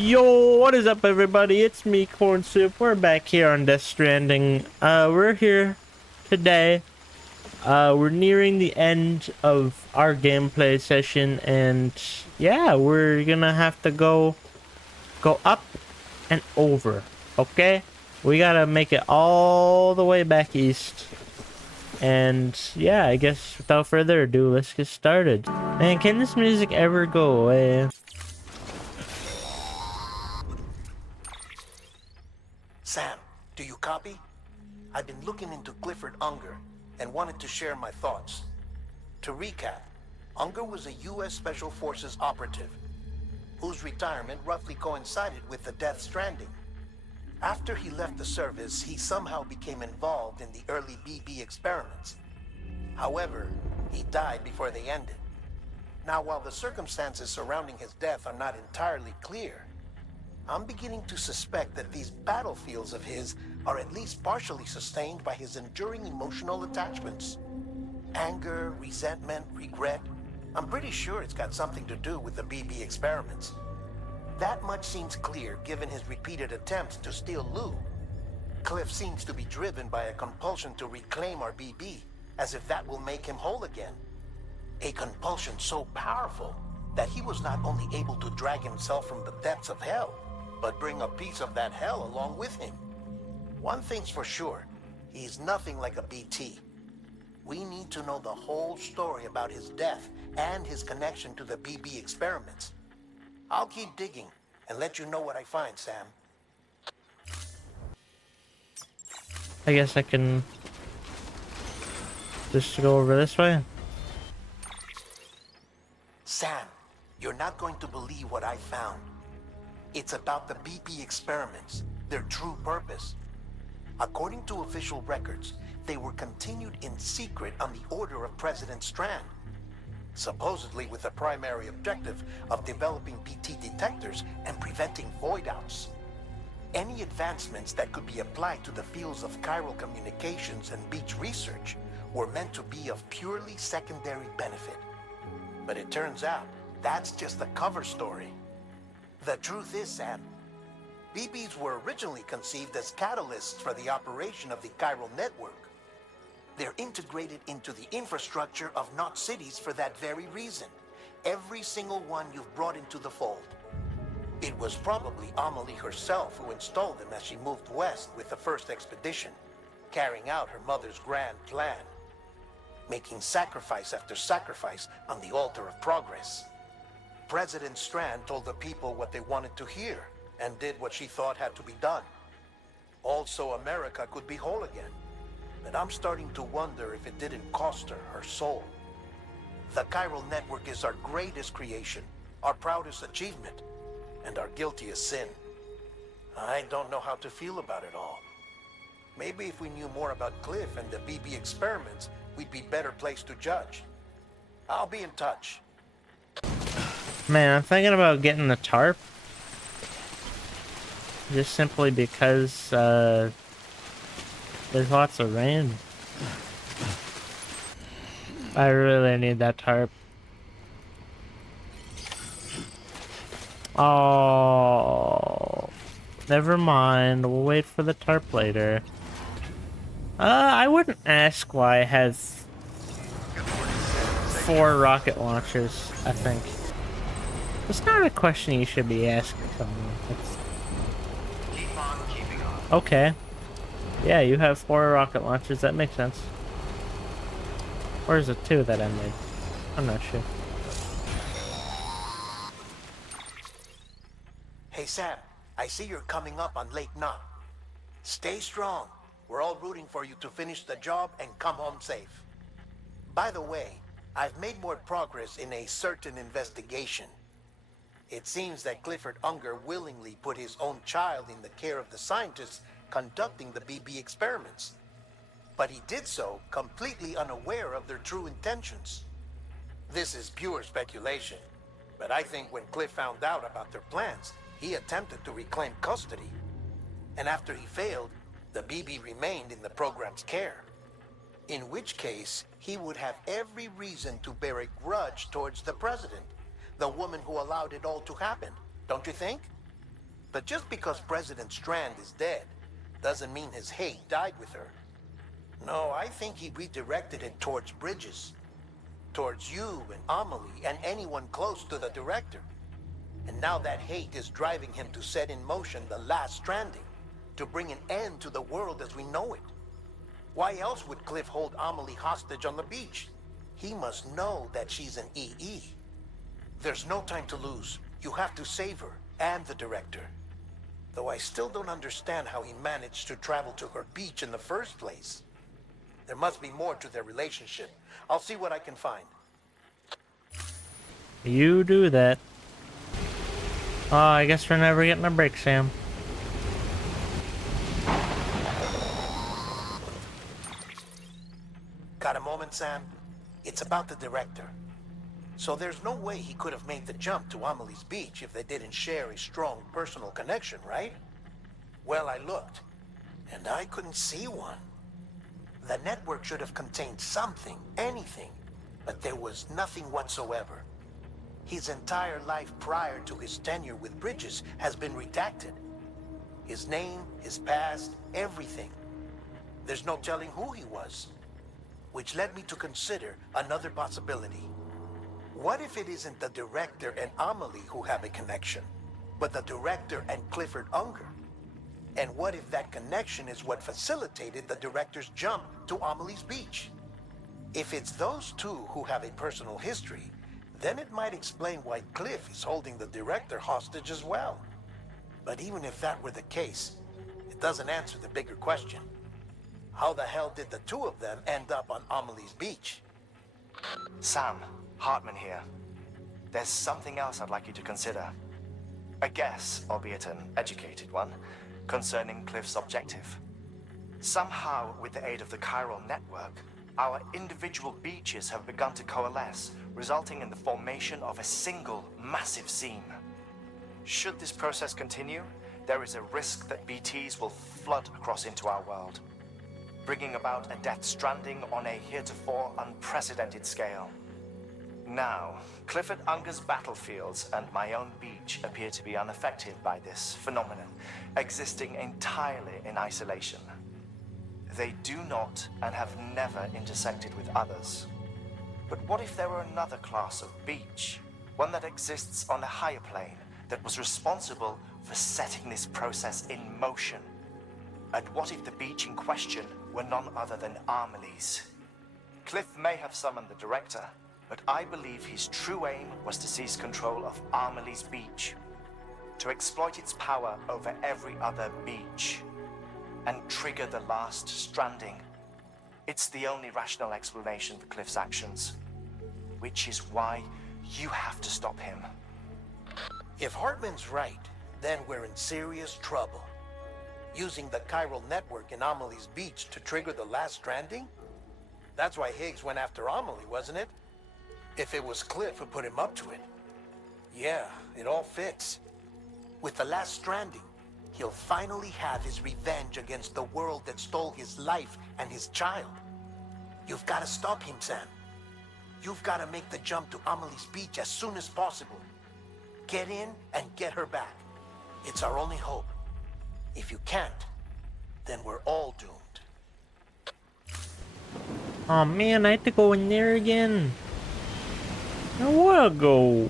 Yo, what is up, everybody? It's me, Corn Soup. We're back here on Death Stranding. We're here today. We're nearing the end of our gameplay session, and yeah, we're gonna have to go up and over. Okay, we gotta make it all the way back east. And yeah, I guess without further ado, let's get started. Man, can this music ever go away? Sam, do you copy? I've been looking into Clifford Unger and wanted to share my thoughts. To recap, Unger was a U.S. Special Forces operative whose retirement roughly coincided with the Death Stranding. After he left the service, he somehow became involved in the early BB experiments. However, he died before they ended. Now, while the circumstances surrounding his death are not entirely clear, I'm beginning to suspect that these battlefields of his are at least partially sustained by his enduring emotional attachments. Anger, resentment, regret. I'm pretty sure it's got something to do with the BB experiments. That much seems clear given his repeated attempts to steal Lou. Cliff seems to be driven by a compulsion to reclaim our BB, as if that will make him whole again. A compulsion so powerful that he was not only able to drag himself from the depths of hell, but bring a piece of that hell along with him. One thing's for sure, he's nothing like a BT. We need to know the whole story about his death and his connection to the BB experiments. I'll keep digging and let you know what I find, Sam. I guess I can just go over this way. Sam, you're not going to believe what I found. It's about the BB experiments, their true purpose. According to official records, they were continued in secret on the order of President Strand, supposedly with the primary objective of developing BT detectors and preventing void-outs. Any advancements that could be applied to the fields of chiral communications and beach research were meant to be of purely secondary benefit. But it turns out, that's just the cover story. The truth is, Sam, BBs were originally conceived as catalysts for the operation of the chiral network. They're integrated into the infrastructure of Knot cities for that very reason. Every single one you've brought into the fold. It was probably Amelie herself who installed them as she moved west with the first expedition, carrying out her mother's grand plan, making sacrifice after sacrifice on the altar of progress. President Strand told the people what they wanted to hear and did what she thought had to be done. Also, America could be whole again. But I'm starting to wonder if it didn't cost her soul. The chiral network is our greatest creation, our proudest achievement, and our guiltiest sin. I don't know how to feel about it all. Maybe if we knew more about Cliff and the BB experiments, we'd be better placed to judge. I'll be in touch. Man, I'm thinking about getting the tarp. Just simply because, there's lots of rain. I really need that tarp. Oh, never mind. We'll wait for the tarp later. I wouldn't ask why it has 4 rocket launchers, I think. It's not a question you should be asking someone. Keep on keeping on. Okay. Yeah, you have 4 rocket launchers. That makes sense. Or is it 2 that I made? I'm not sure. Hey, Sam, I see you're coming up on Lake Knot. Stay strong. We're all rooting for you to finish the job and come home safe. By the way, I've made more progress in a certain investigation. It seems that Clifford Unger willingly put his own child in the care of the scientists conducting the BB experiments. But he did so completely unaware of their true intentions. This is pure speculation, but I think when Cliff found out about their plans, he attempted to reclaim custody. And after he failed, the BB remained in the program's care. In which case, he would have every reason to bear a grudge towards the president, the woman who allowed it all to happen, don't you think? But just because President Strand is dead doesn't mean his hate died with her. No, I think he redirected it towards Bridges. Towards you and Amelie and anyone close to the director. And now that hate is driving him to set in motion the last Stranding, to bring an end to the world as we know it. Why else would Cliff hold Amelie hostage on the beach? He must know that she's an EE. There's no time to lose. You have to save her, and the director. Though I still don't understand how he managed to travel to her beach in the first place. There must be more to their relationship. I'll see what I can find. You do that. Oh, I guess we're never getting a break, Sam. Got a moment, Sam? It's about the director. So there's no way he could have made the jump to Amelie's beach if they didn't share a strong personal connection, right? Well, I looked, and I couldn't see one. The network should have contained something, anything, but there was nothing whatsoever. His entire life prior to his tenure with Bridges has been redacted. His name, his past, everything. There's no telling who he was. Which led me to consider another possibility. What if it isn't the director and Amelie who have a connection, but the director and Clifford Unger? And what if that connection is what facilitated the director's jump to Amelie's beach? If it's those two who have a personal history, then it might explain why Cliff is holding the director hostage as well. But even if that were the case, it doesn't answer the bigger question. How the hell did the two of them end up on Amelie's beach? Sam, Hartman here. There's something else I'd like you to consider. A guess, albeit an educated one, concerning Cliff's objective. Somehow, with the aid of the chiral network, our individual beaches have begun to coalesce, resulting in the formation of a single massive seam. Should this process continue, there is a risk that BTs will flood across into our world, bringing about a death stranding on a heretofore unprecedented scale. Now, Clifford Unger's battlefields and my own beach appear to be unaffected by this phenomenon, existing entirely in isolation. They do not and have never intersected with others. But what if there were another class of beach, one that exists on a higher plane, that was responsible for setting this process in motion? And what if the beach in question were none other than Amelie's? Cliff may have summoned the director, but I believe his true aim was to seize control of Amelie's beach, to exploit its power over every other beach, and trigger the last Stranding. It's the only rational explanation for Cliff's actions, which is why you have to stop him. If Hartman's right, then we're in serious trouble. Using the chiral network in Amelie's beach to trigger the last Stranding? That's why Higgs went after Amelie, wasn't it? If it was Cliff who put him up to it. Yeah, it all fits. With the last Stranding, he'll finally have his revenge against the world that stole his life and his child. You've got to stop him, Sam. You've got to make the jump to Amelie's beach as soon as possible. Get in and get her back. It's our only hope. If you can't, then we're all doomed. Oh man, I have to go in there again. I wanna go.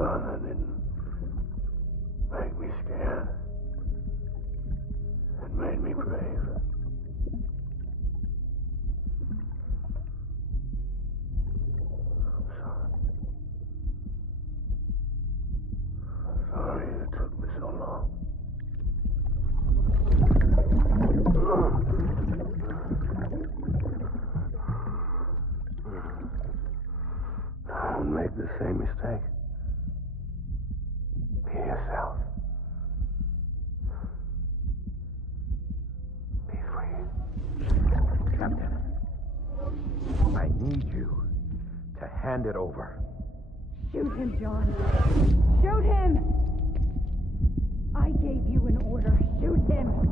father didn't make me scared. It made me brave. I'm sorry. I'm sorry it took me so long. Don't make the same mistake. Be yourself. Be free. Captain, I need you to hand it over. Shoot him, John. Shoot him! I gave you an order. Shoot him!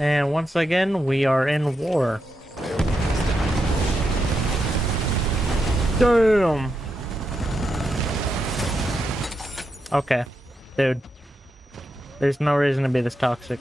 And once again, we are in war. Damn! Okay. Dude. There's no reason to be this toxic.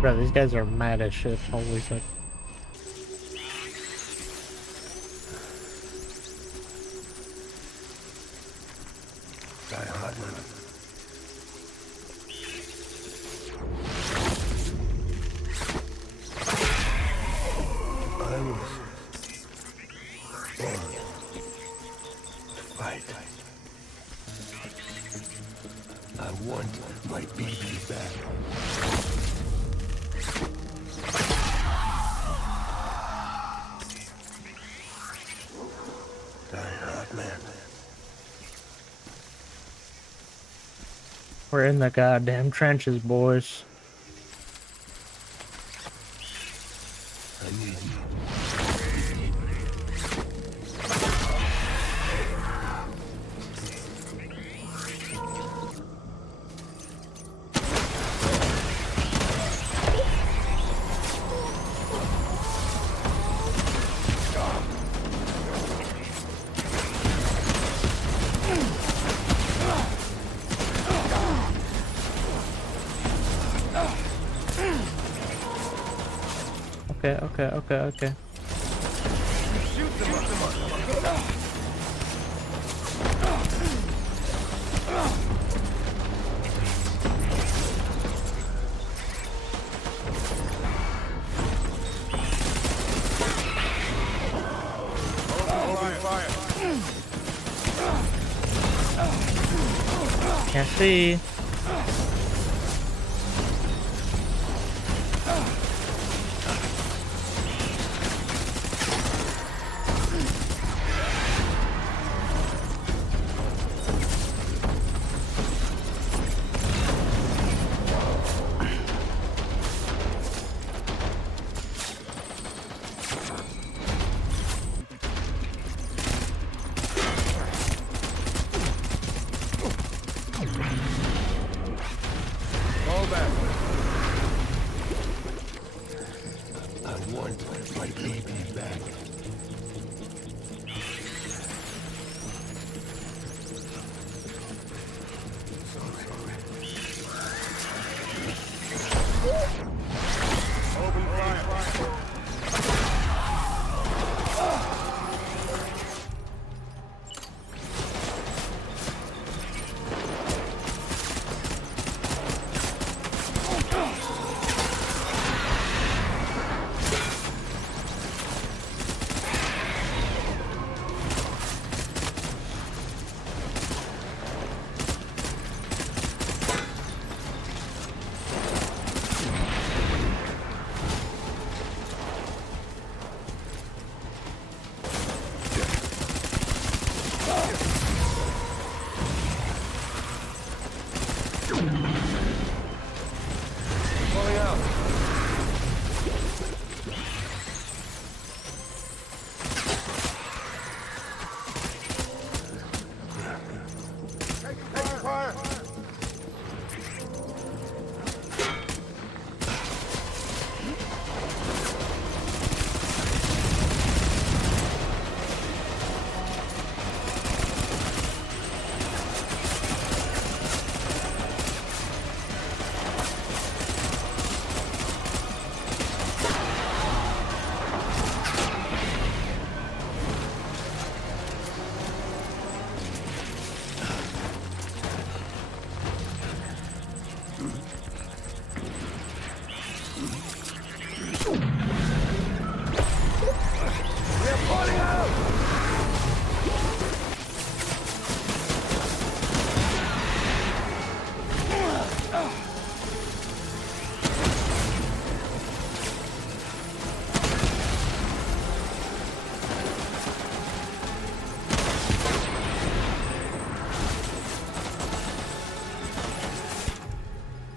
Bro, these guys are mad as shit. Holy shit. Die hard, man. I was born to fight. I want my BB back. We're in the goddamn trenches, boys. Okay, okay, okay, okay. Can't see. I want my baby back.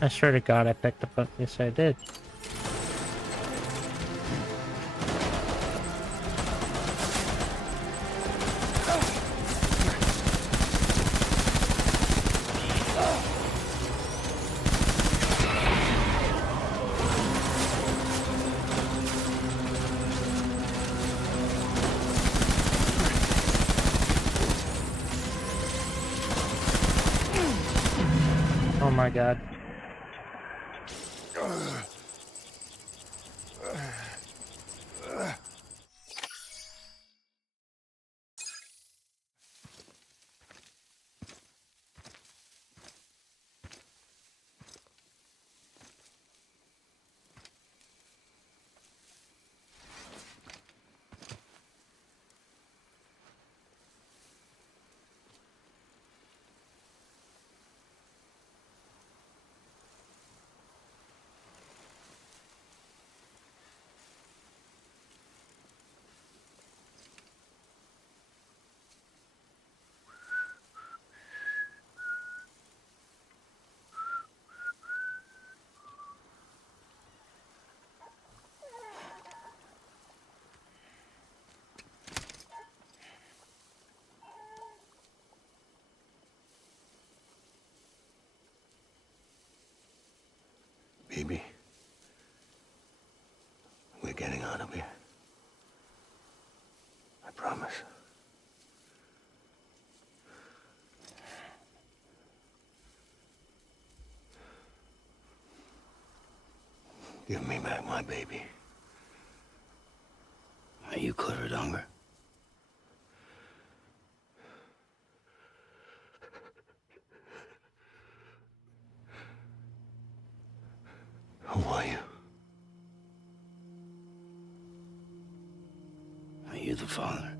I swear to God, I picked up a... Yes, I did. Oh my God. Baby, we're getting out of here. I promise. Give me back my baby. you Clifford Unger? Who are you? Are you the father?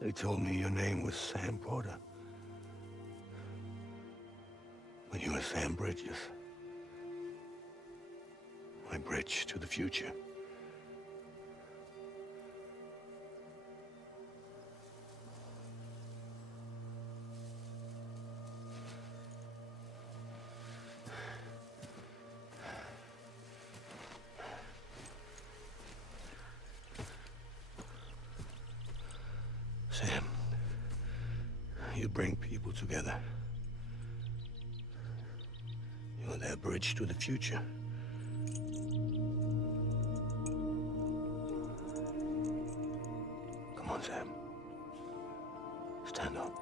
They told me your name was Sam Porter. But you were Sam Bridges. My bridge to the future. Sam, you bring people together. You're their bridge to the future. Come on, Sam. Stand up.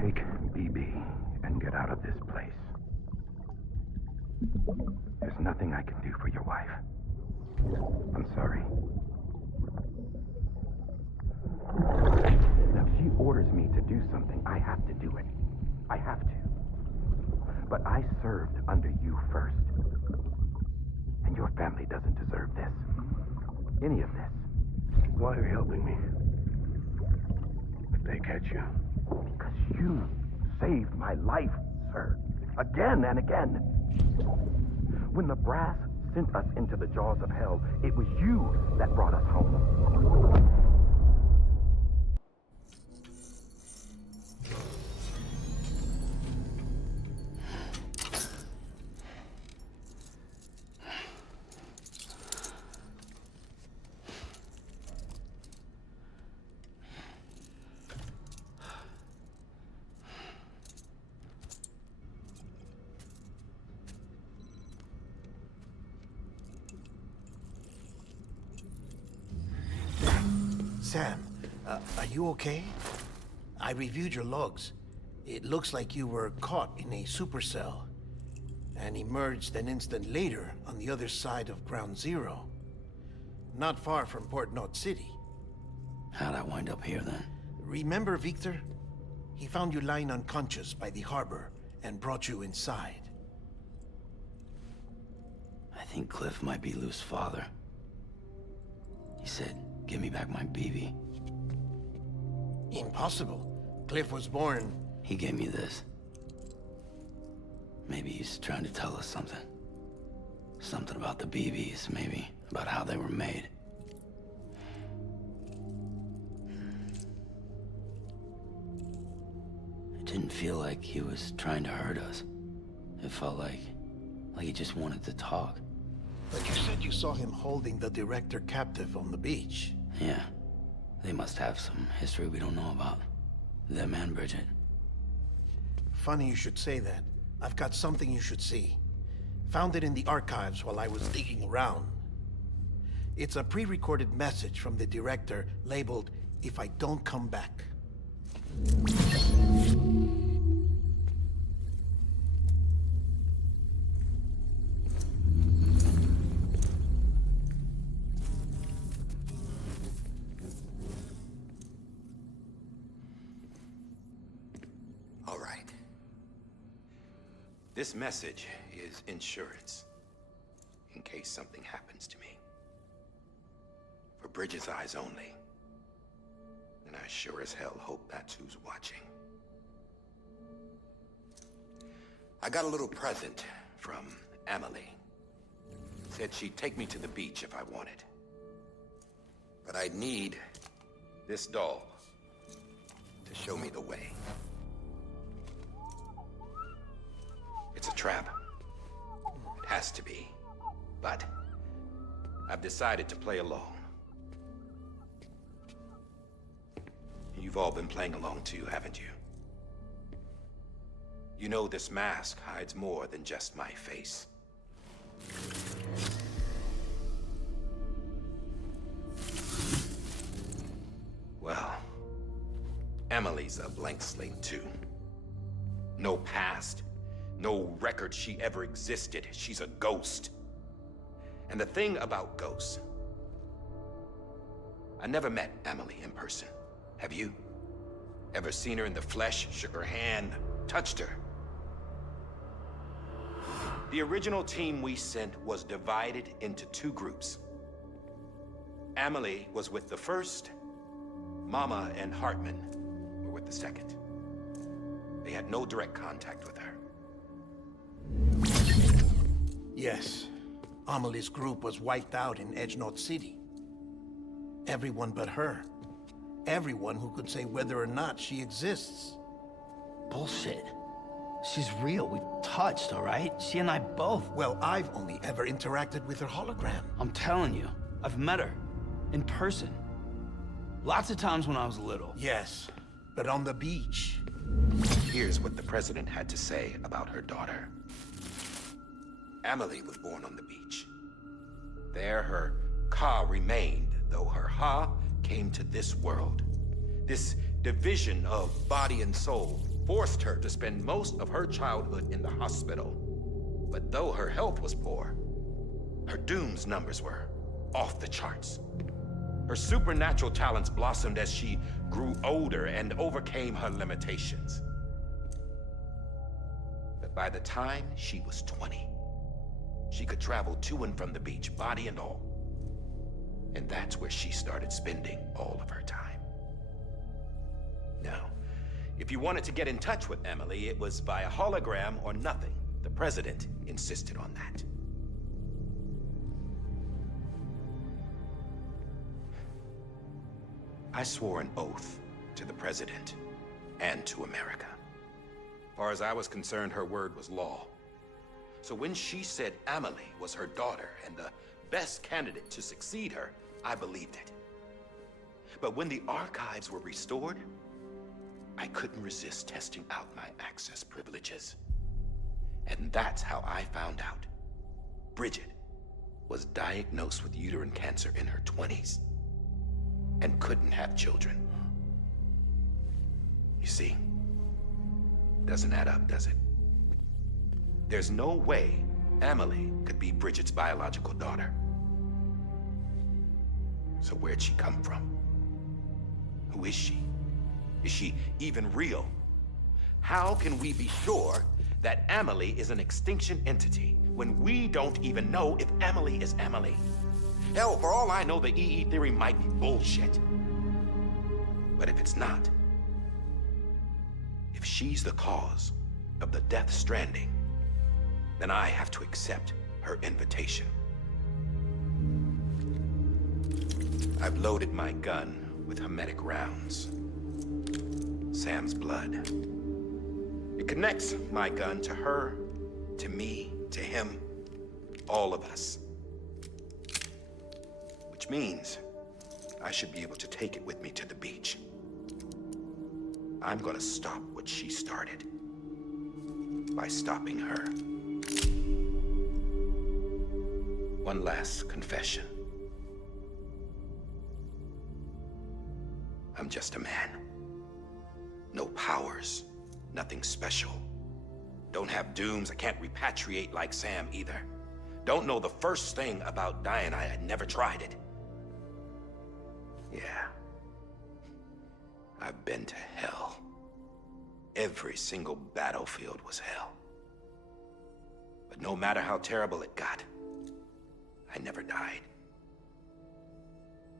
Take BB and get out of this place. There's nothing I can do for your wife. I'm sorry. Now, if she orders me to do something, I have to do it. I have to. But I served under you first. And your family doesn't deserve this. Any of this. Why are you helping me? If they catch you. Because you saved my life, sir. Again and again. When the brass sent us into the jaws of hell, it was you that brought us home. Sam, are you okay? I reviewed your logs. It looks like you were caught in a supercell and emerged an instant later on the other side of Ground Zero. Not far from Port Knot City. How'd I wind up here then? Remember Victor? He found you lying unconscious by the harbor and brought you inside. I think Cliff might be Lou's father. He said, give me back my BB. Impossible. Cliff was born... He gave me this. Maybe he's trying to tell us something. Something about the BBs, maybe. About how they were made. didn't feel like he was trying to hurt us. It felt like he just wanted to talk. But you said you saw him holding the director captive on the beach. Yeah. They must have some history we don't know about. Them and Bridget. Funny you should say that. I've got something you should see. Found it in the archives while I was digging around. It's a pre-recorded message from the director labeled, "If I don't come back." All right. This message is insurance. In case something happens to me. For Bridget's eyes only. And I sure as hell hope that's who's watching. I got a little present from Emily. Said she'd take me to the beach if I wanted. But I'd need this doll to show me the way. It's a trap. It has to be. But I've decided to play along. You've all been playing along too, haven't you? You know this mask hides more than just my face. Well, Emily's a blank slate too. No past, no record she ever existed. She's a ghost. And the thing about ghosts, I never met Emily in person. Have you? Ever seen her in the flesh, shook her hand, touched her? The original team we sent was divided into two groups. Emily was with the first. Mama and Hartman were with the second. They had no direct contact with her. Yes. Amelie's group was wiped out in Edgenorth City. Everyone but her. Everyone who could say whether or not she exists. Bullshit. She's real. We've touched, all right? She and I both. Well, I've only ever interacted with her hologram. I'm telling you, I've met her. In person. Lots of times when I was little. Yes, but on the beach. Here's what the president had to say about her daughter. Emily was born on the beach. There her Ka remained, though her Ha came to this world. This division of body and soul forced her to spend most of her childhood in the hospital. But though her health was poor, her Doom's numbers were off the charts. Her supernatural talents blossomed as she grew older and overcame her limitations. But by the time she was 20, she could travel to and from the beach, body and all. And that's where she started spending all of her time. Now, if you wanted to get in touch with Emily, it was via hologram or nothing. The president insisted on that. I swore an oath to the president and to America. As far as I was concerned, her word was law. So when she said Emily was her daughter and the best candidate to succeed her, I believed it. But when the archives were restored, I couldn't resist testing out my access privileges. And that's how I found out Bridget was diagnosed with uterine cancer in her 20s and couldn't have children. You see, doesn't add up, does it? There's no way Emily could be Bridget's biological daughter. So where'd she come from? Who is she? Is she even real? How can we be sure that Emily is an extinction entity when we don't even know if Emily is Emily? Hell, for all I know, the EE theory might be bullshit. But if it's not, if she's the cause of the death stranding, then I have to accept her invitation. I've loaded my gun with hermetic rounds. Sam's blood. It connects my gun to her, to me, to him, all of us. Which means I should be able to take it with me to the beach. I'm gonna stop what she started by stopping her. One last confession. I'm just a man. No powers, nothing special. Don't have dooms, I can't repatriate like Sam either. Don't know the first thing about dying, I had never tried it. Yeah. I've been to hell. Every single battlefield was hell. But no matter how terrible it got, I never died.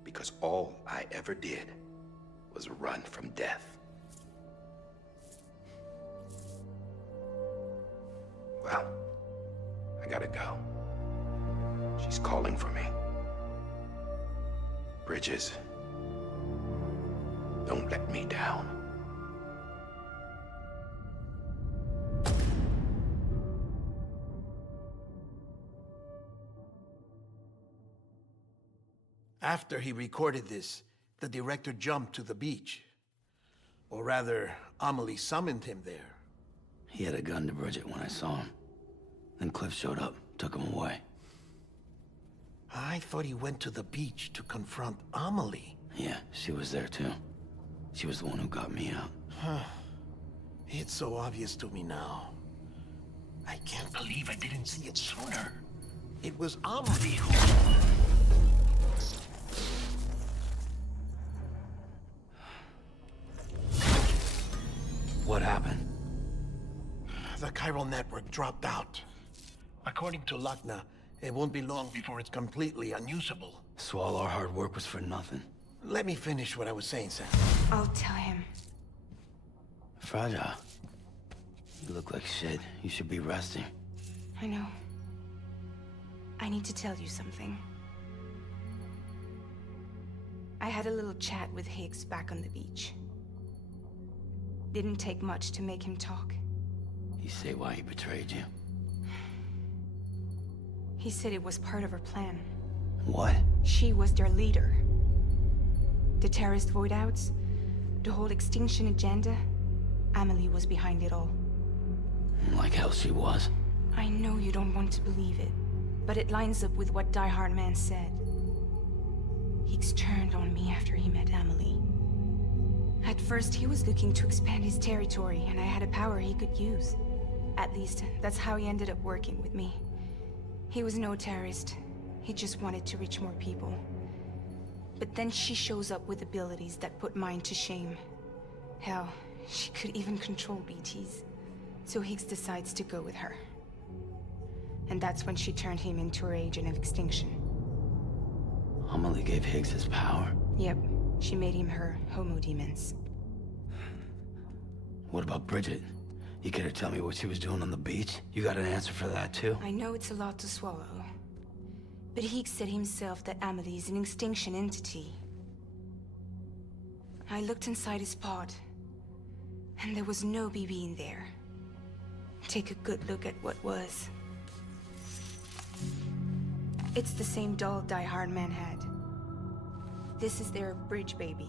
Because all I ever did was run from death. Well, I gotta go. She's calling for me. Bridges, don't let me down. After he recorded this, the director jumped to the beach. Or rather, Amelie summoned him there. He had a gun to Bridget when I saw him. Then Cliff showed up, took him away. I thought he went to the beach to confront Amelie. Yeah, she was there too. She was the one who got me out. It's so obvious to me now. I can't believe I didn't see it sooner. It was Amelie who... What happened? The chiral network dropped out. According to Lakhna, it won't be long before it's completely unusable. So all our hard work was for nothing. Let me finish what I was saying, Sam. I'll tell him. Fragile. You look like shit. You should be resting. I know. I need to tell you something. I had a little chat with Higgs back on the beach. Didn't take much to make him talk. You say why he betrayed you? He said it was part of her plan. What? She was their leader. The terrorist voidouts, the whole extinction agenda, Amelie was behind it all. Like hell she was. I know you don't want to believe it, but it lines up with what Die Hard Man said. Higgs turned on me after he met Amelie. At first, he was looking to expand his territory, and I had a power he could use. At least, that's how he ended up working with me. He was no terrorist. He just wanted to reach more people. But then she shows up with abilities that put mine to shame. Hell, she could even control BTs. So Higgs decides to go with her. And that's when she turned him into her agent of extinction. Amelie gave Higgs his power. Yep, she made him her homo demons. What about Bridget? You care to tell me what she was doing on the beach? You got an answer for that too? I know it's a lot to swallow. But Higgs said himself that Amelie is an extinction entity. I looked inside his pod, and there was no BB in there. Take a good look at what was. It's the same doll Die Hard Man had. This is their bridge baby.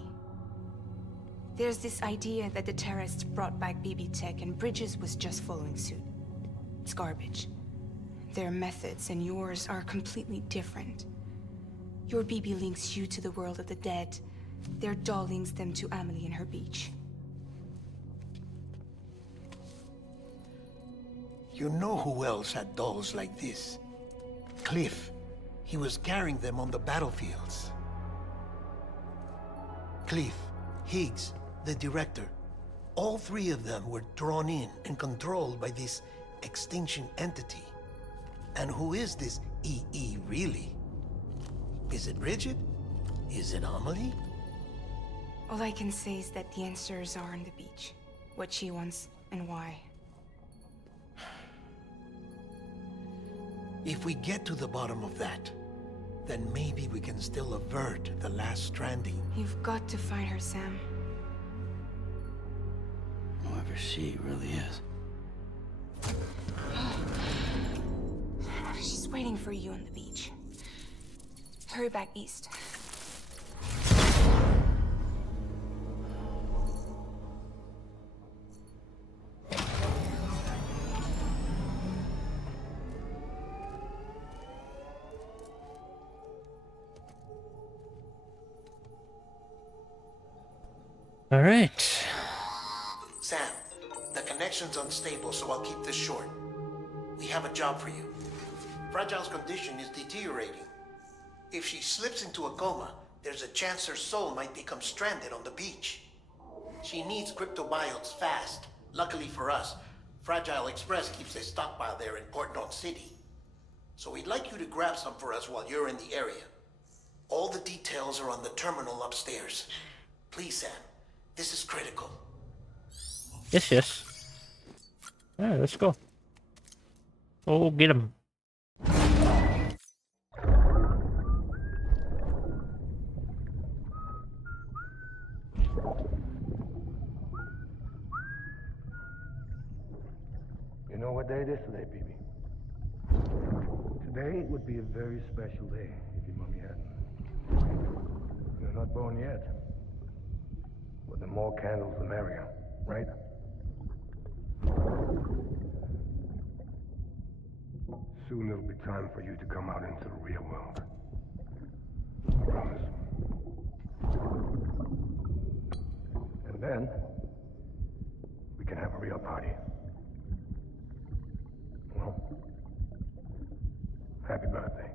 There's this idea that the terrorists brought back BB tech and Bridges was just following suit. It's garbage. Their methods and yours are completely different. Your BB links you to the world of the dead. Their doll links them to Amelie and her beach. You know who else had dolls like this? Cliff. He was carrying them on the battlefields. Cliff, Higgs, the director. All three of them were drawn in and controlled by this extinction entity. And who is this EE really? Is it Bridget? Is it Amelie? All I can say is that the answers are on the beach. What she wants and why. If we get to the bottom of that, then maybe we can still avert the last stranding. You've got to find her, Sam. Whoever she really is. waiting for you on the beach. Hurry back east. All right. Sam, the connection's unstable, so I'll keep this short. We have a job for you. Fragile's condition is deteriorating. If she slips into a coma, there's a chance her soul might become stranded on the beach. She needs cryptobiotes fast. Luckily for us, Fragile Express keeps a stockpile there in Port North City. So we'd like you to grab some for us while you're in the area. All the details are on the terminal upstairs. Please, Sam, this is critical. Yes, yes. All right, let's go. Oh, get him. You know what day it is today, BB? Today would be a very special day if your mommy hadn't. You're not born yet. But the more candles, the merrier, right? Soon it'll be time for you to come out into the real world. I promise. And then, we can have a real party. Well, happy birthday.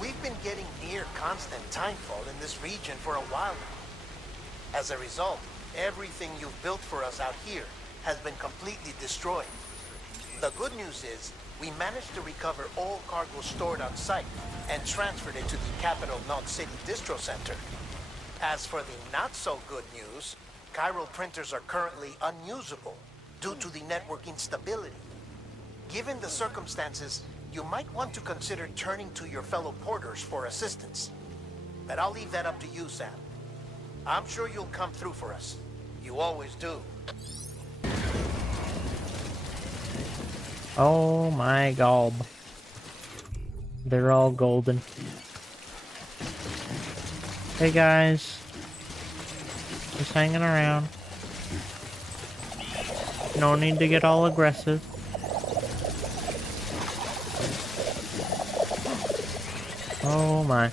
We've been getting near constant timefall in this region for a while now. As a result, everything you've built for us out here has been completely destroyed. The good news is, we managed to recover all cargo stored on site and transferred it to the Capital North City Distro Center. As for the not-so-good news, chiral printers are currently unusable due to the network instability. Given the circumstances, you might want to consider turning to your fellow porters for assistance. But I'll leave that up to you, Sam. I'm sure you'll come through for us. You always do. Oh my god. They're all golden. Hey guys. Just hanging around. No need to get all aggressive. Oh my.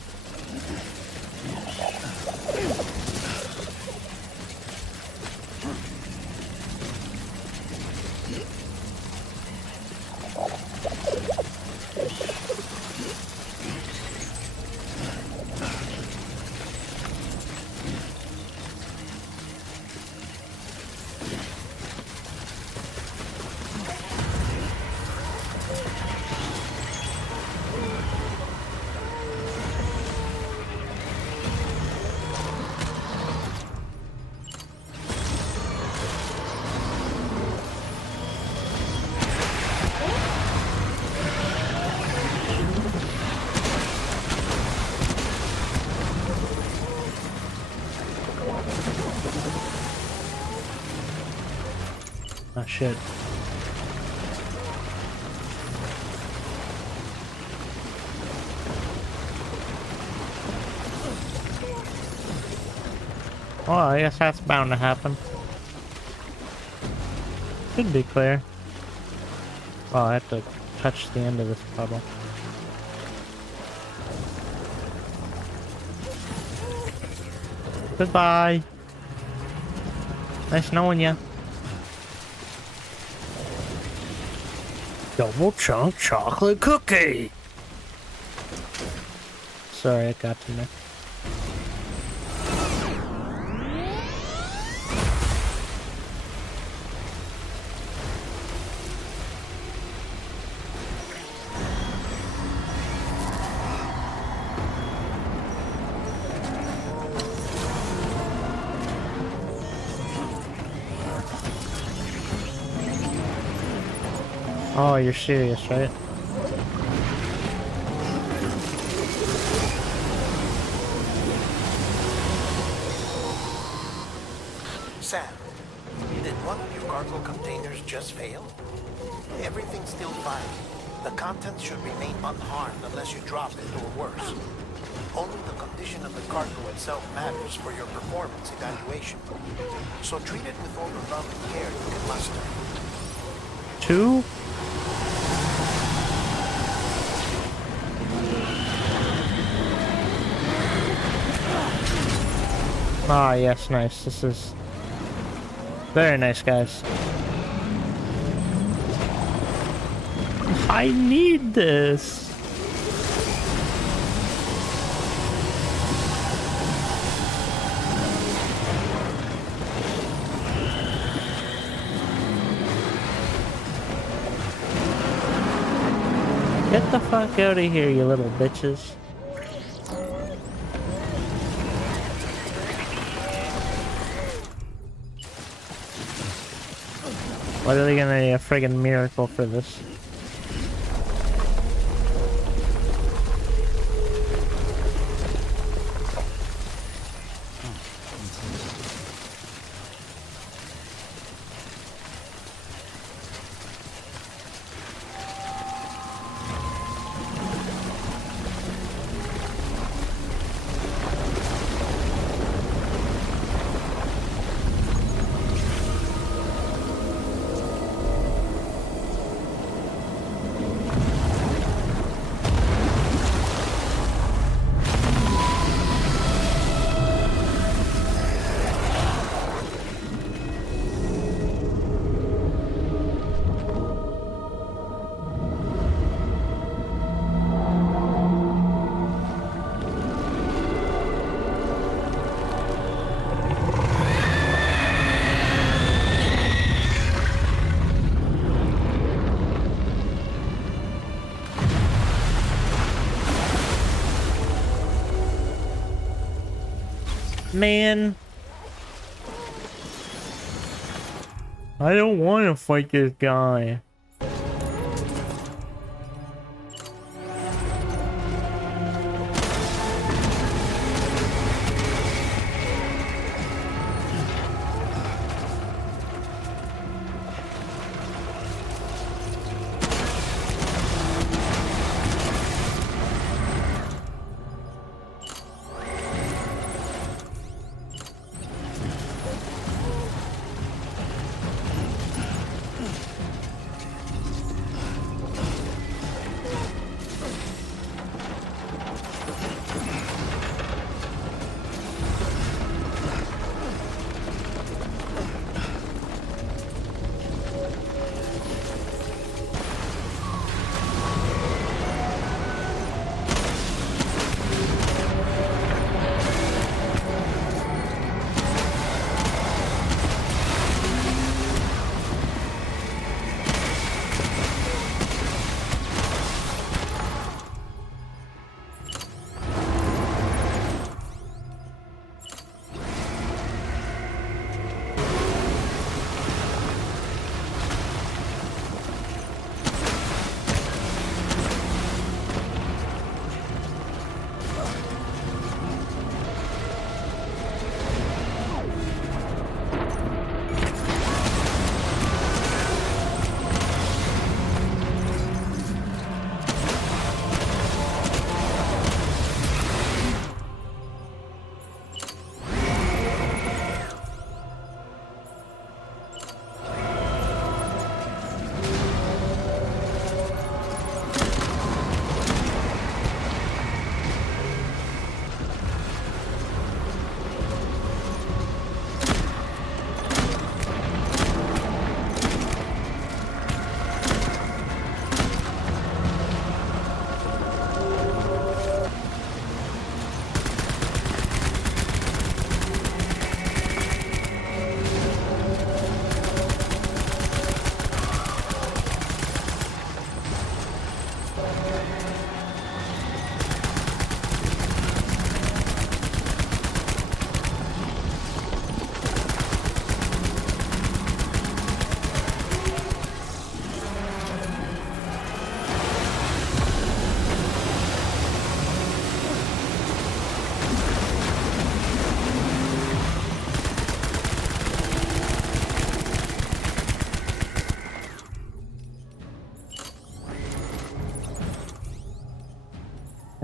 Oh shit. Well, I guess that's bound to happen. Should be clear. Oh, I have to touch the end of this puddle. Goodbye. Nice knowing ya. Double chunk chocolate cookie. Sorry, it got to me. Oh, you're serious, right? Sam, did one of your cargo containers just fail? Everything's still fine. The contents should remain unharmed unless you drop it or worse. Only the condition of the cargo itself matters for your performance evaluation. So treat it with all the love and care you can muster. 2? Ah, yes, nice. This is very nice, guys. I need this. Get the fuck out of here, you little bitches. Literally gonna need a friggin' miracle for this. Man, I don't want to fight this guy.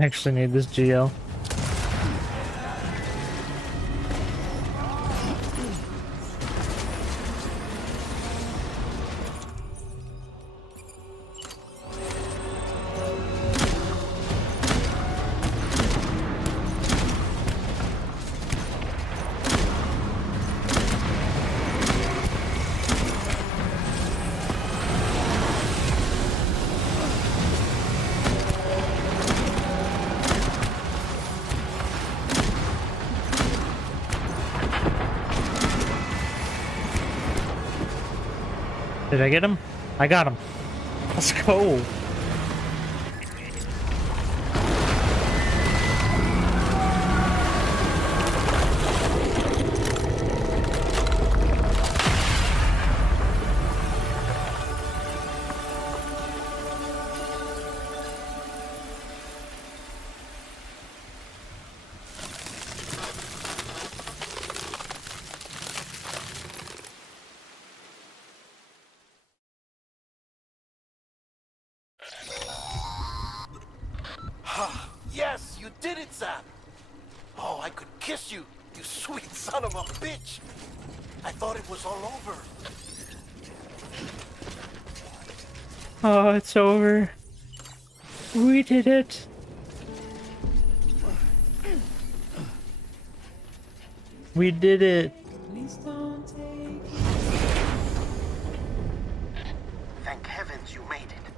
actually need this GL. Did I get him? I got him. Let's go. Yes, you did it, Sam! Oh, I could kiss you, you sweet son of a bitch! I thought it was all over. Oh, it's over. We did it. We did it. Thank heavens you made it.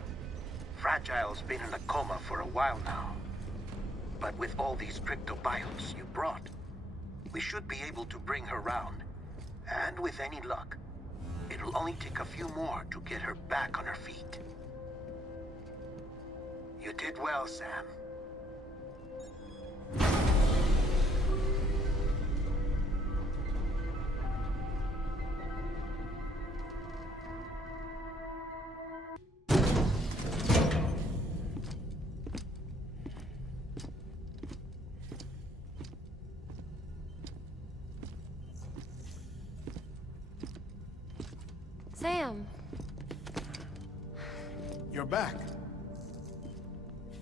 Fragile's been in a coma for a while now. But with all these cryptobiotes you brought, we should be able to bring her round. And with any luck, it'll only take a few more to get her back on her feet. You did well, Sam. Sam. You're back.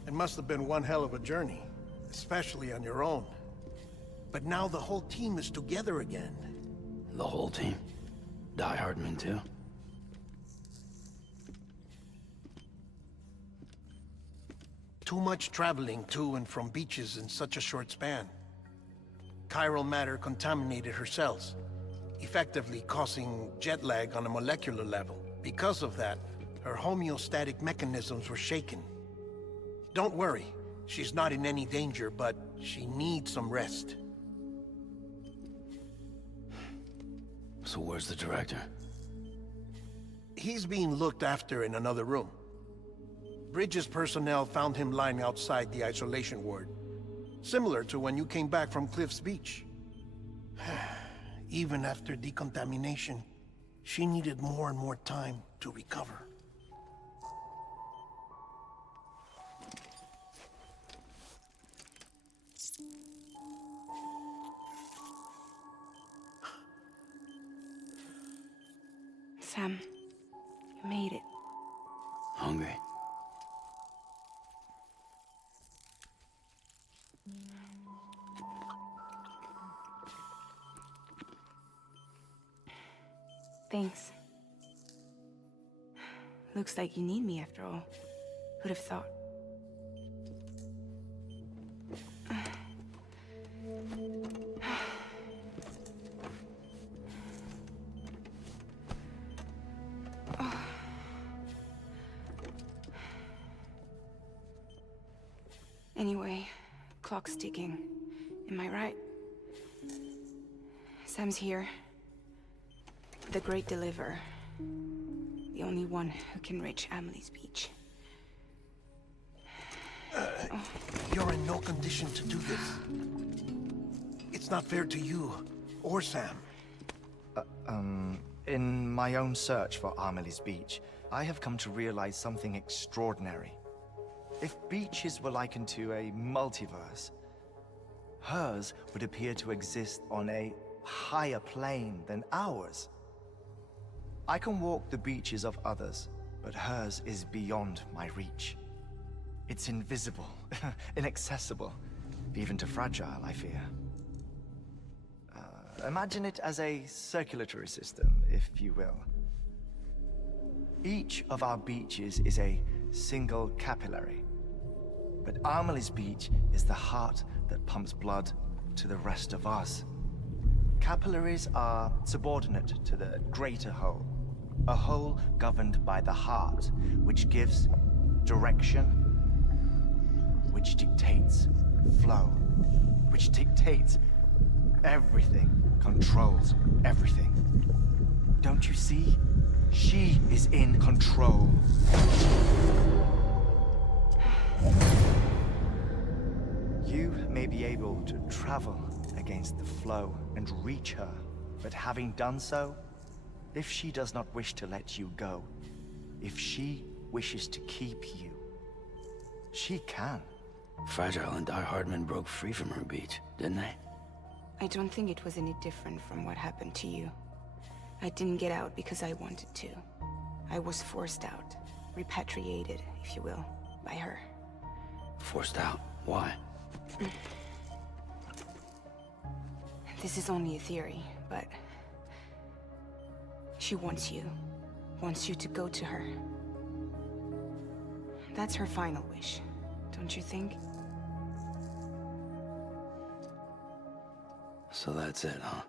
It must have been one hell of a journey, especially on your own. But now the whole team is together again. The whole team? Die Hardman too? Too much traveling to and from beaches in such a short span. Chiral matter contaminated her cells, effectively causing jet lag on a molecular level. Because of that, her homeostatic mechanisms were shaken. Don't worry, she's not in any danger, but she needs some rest. So where's the director? He's being looked after in another room. Bridges personnel found him lying outside the isolation ward. Similar to when you came back from Cliff's Beach. Even after decontamination, she needed more and more time to recover. Sam, you made it. Hungry? Thanks. Looks like you need me after all. Who'd have thought? Anyway, clock's ticking. Am I right? Sam's here. The Great Deliverer. The only one who can reach Amelie's beach. You're in no condition to do this. It's not fair to you, or Sam. In my own search for Amelie's beach, I have come to realize something extraordinary. If beaches were likened to a multiverse, hers would appear to exist on a higher plane than ours. I can walk the beaches of others, but hers is beyond my reach. It's invisible, inaccessible, even to fragile, I fear. Imagine it as a circulatory system, if you will. Each of our beaches is a single capillary. But Amelie's beach is the heart that pumps blood to the rest of us. Capillaries are subordinate to the greater whole. A whole governed by the heart, which gives direction, which dictates flow, which dictates everything, controls everything. Don't you see? She is in control. You may be able to travel against the flow and reach her, but having done so, if she does not wish to let you go, if she wishes to keep you, she can. Fragile and Die Hardman broke free from her beach, didn't they? I don't think it was any different from what happened to you. I didn't get out because I wanted to. I was forced out. Repatriated, if you will, by her. Forced out? Why? This is only a theory, but... she wants you. Wants you to go to her. That's her final wish, don't you think? So that's it, huh?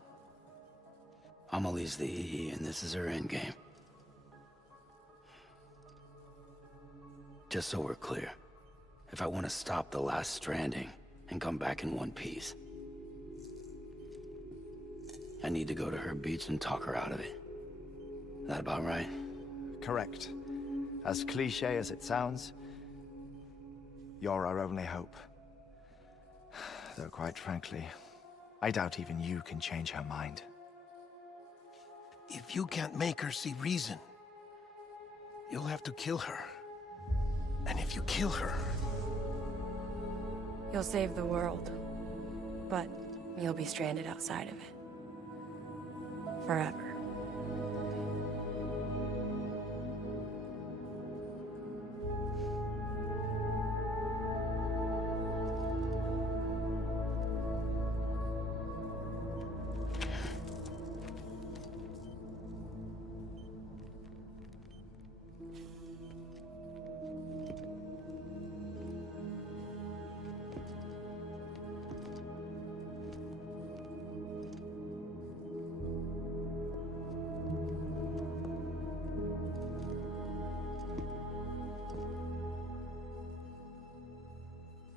Amelie's the EE, and this is her endgame. Just so we're clear, if I want to stop the last Stranding and come back in one piece, I need to go to her beach and talk her out of it. That about right? Correct. As cliche as it sounds, you're our only hope. Though quite frankly, I doubt even you can change her mind. If you can't make her see reason, you'll have to kill her. And if you kill her... You'll save the world, but you'll be stranded outside of it. Forever.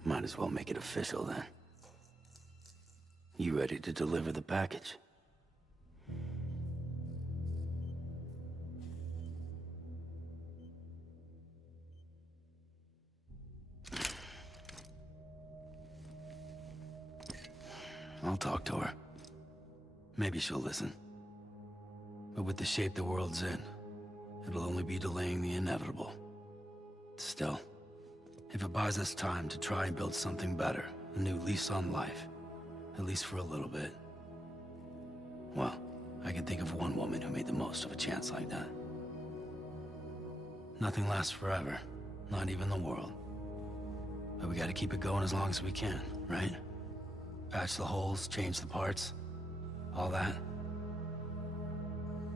Might as well make it official then. You ready to deliver the package? I'll talk to her. Maybe she'll listen. But with the shape the world's in, it'll only be delaying the inevitable. Still, if it buys us time to try and build something better, a new lease on life, at least for a little bit, well, I can think of one woman who made the most of a chance like that. Nothing lasts forever, not even the world. But we gotta keep it going as long as we can, right? Patch the holes, change the parts, all that.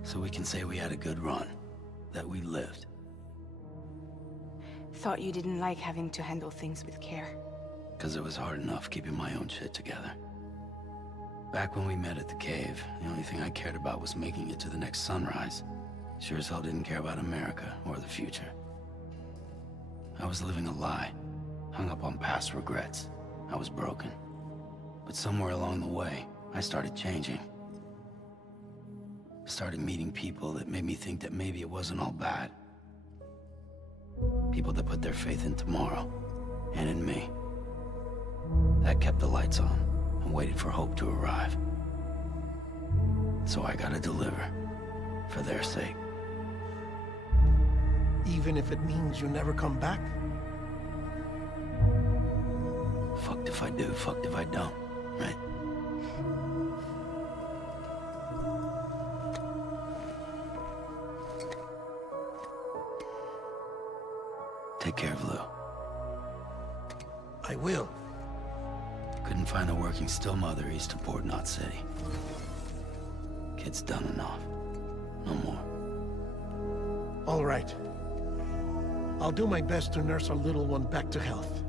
So we can say we had a good run, that we lived. Thought you didn't like having to handle things with care. 'Cause it was hard enough keeping my own shit together. Back when we met at the cave, the only thing I cared about was making it to the next sunrise. Sure as hell didn't care about America or the future. I was living a lie, hung up on past regrets. I was broken. But somewhere along the way, I started changing. Started meeting people that made me think that maybe it wasn't all bad. People that put their faith in tomorrow, and in me. That kept the lights on, and waited for hope to arrive. So I gotta deliver, for their sake. Even if it means you never come back? Fucked if I do, fucked if I don't, right? Take care of Lou. will. Couldn't find a working still mother east of Port Knot City. Kid's done enough. No more. All right. I'll do my best to nurse our little one back to health.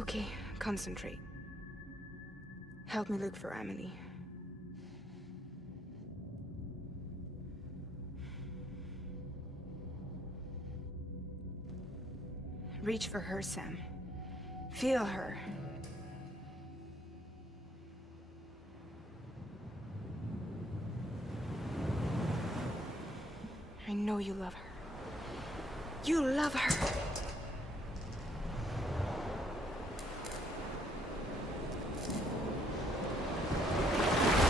Okay, concentrate. Help me look for Emily. Reach for her, Sam. Feel her. I know you love her. You love her!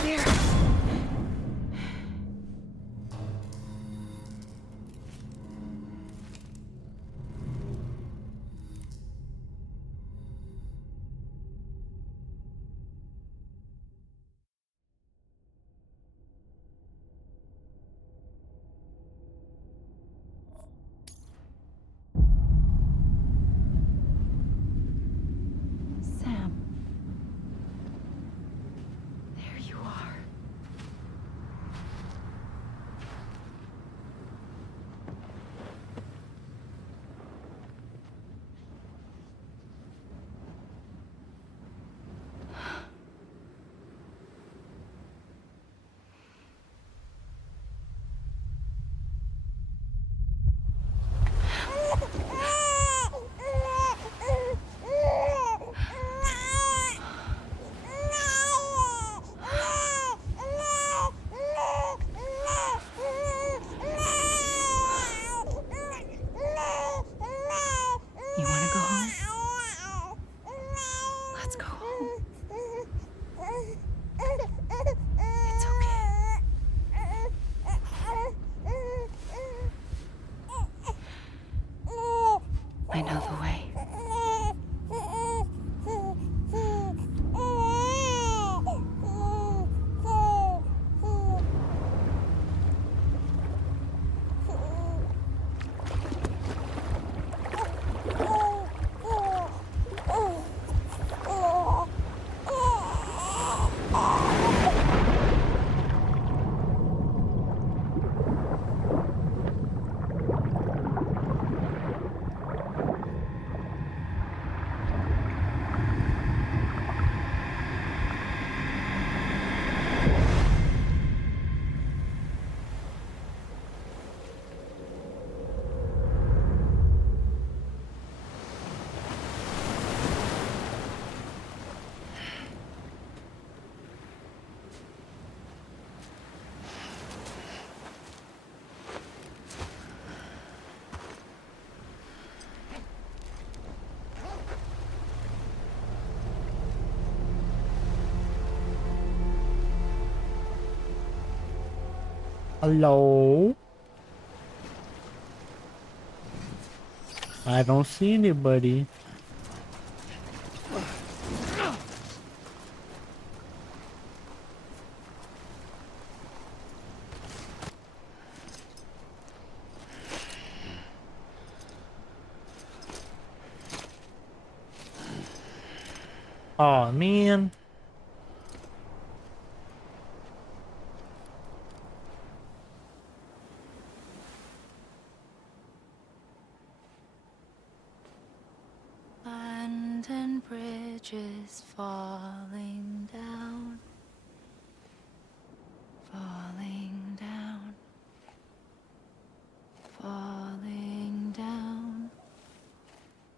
There! Sam. There you are. You want to go home? Let's go home. It's okay. I know the way. Hello? I don't see anybody. Oh man. London Bridge is falling down, falling down, falling down.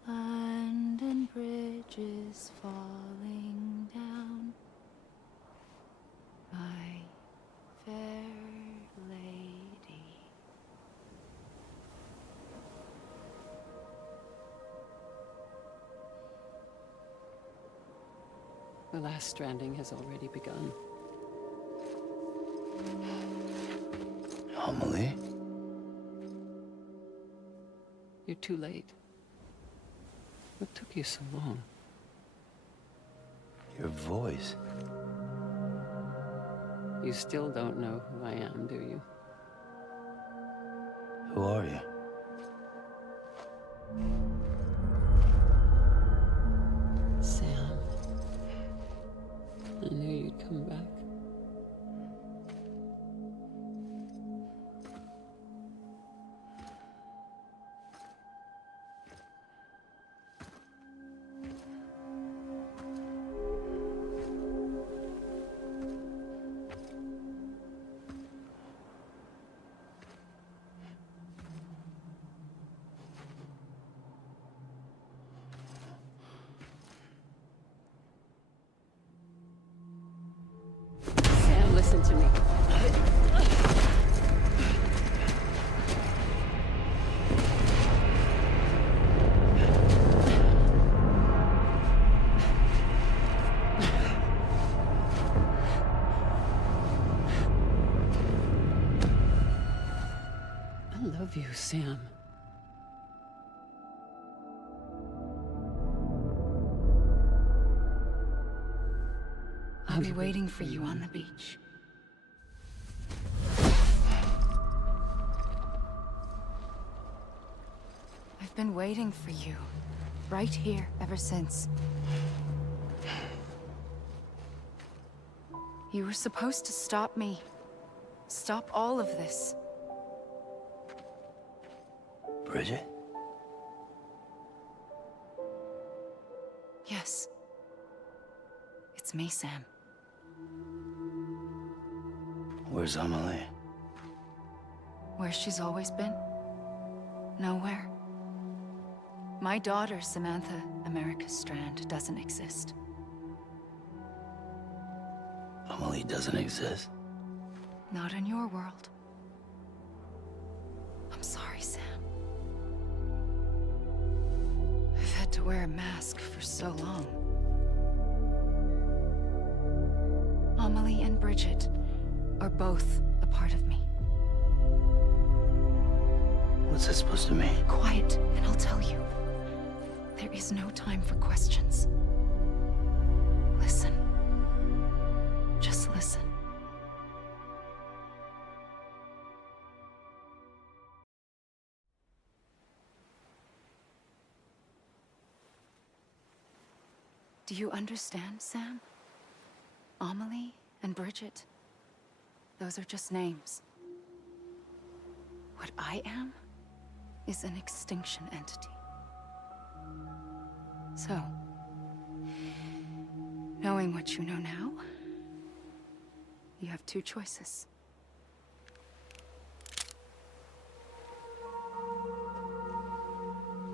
London Bridge is falling down. My fair The last stranding has already begun. Amelie? You're too late. What took you so long? Your voice. You still don't know who I am, do you? Who are you? Sam. I knew you'd come back. Sam, listen to me. I love you, Sam. I'll be waiting for you on the beach. I've been waiting for you, right here, ever since. You were supposed to stop me. Stop all of this. Bridget? Yes. It's me, Sam. Where's Amelie? Where she's always been. Nowhere. My daughter, Samantha America Strand, doesn't exist. Amelie doesn't exist. Not in your world. I'm sorry, Sam. I've had to wear a mask for so long. Amelie and Bridget are both a part of me. What's that supposed to mean? Quiet, and I'll tell you. There is no time for questions. Listen. Just listen. Do you understand, Sam? Amelie and Bridget, those are just names. What I am is an extinction entity. So, knowing what you know now, you have two choices.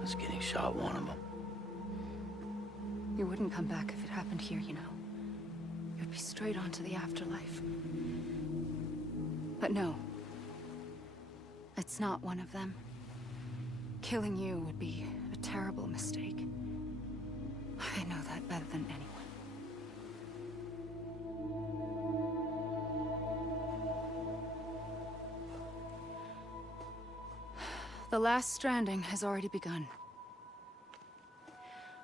Was getting shot one of them. You wouldn't come back if it happened here, you know. You'd be straight on to the afterlife. But no. It's not one of them. Killing you would be a terrible mistake. I know that better than anyone. The last stranding has already begun.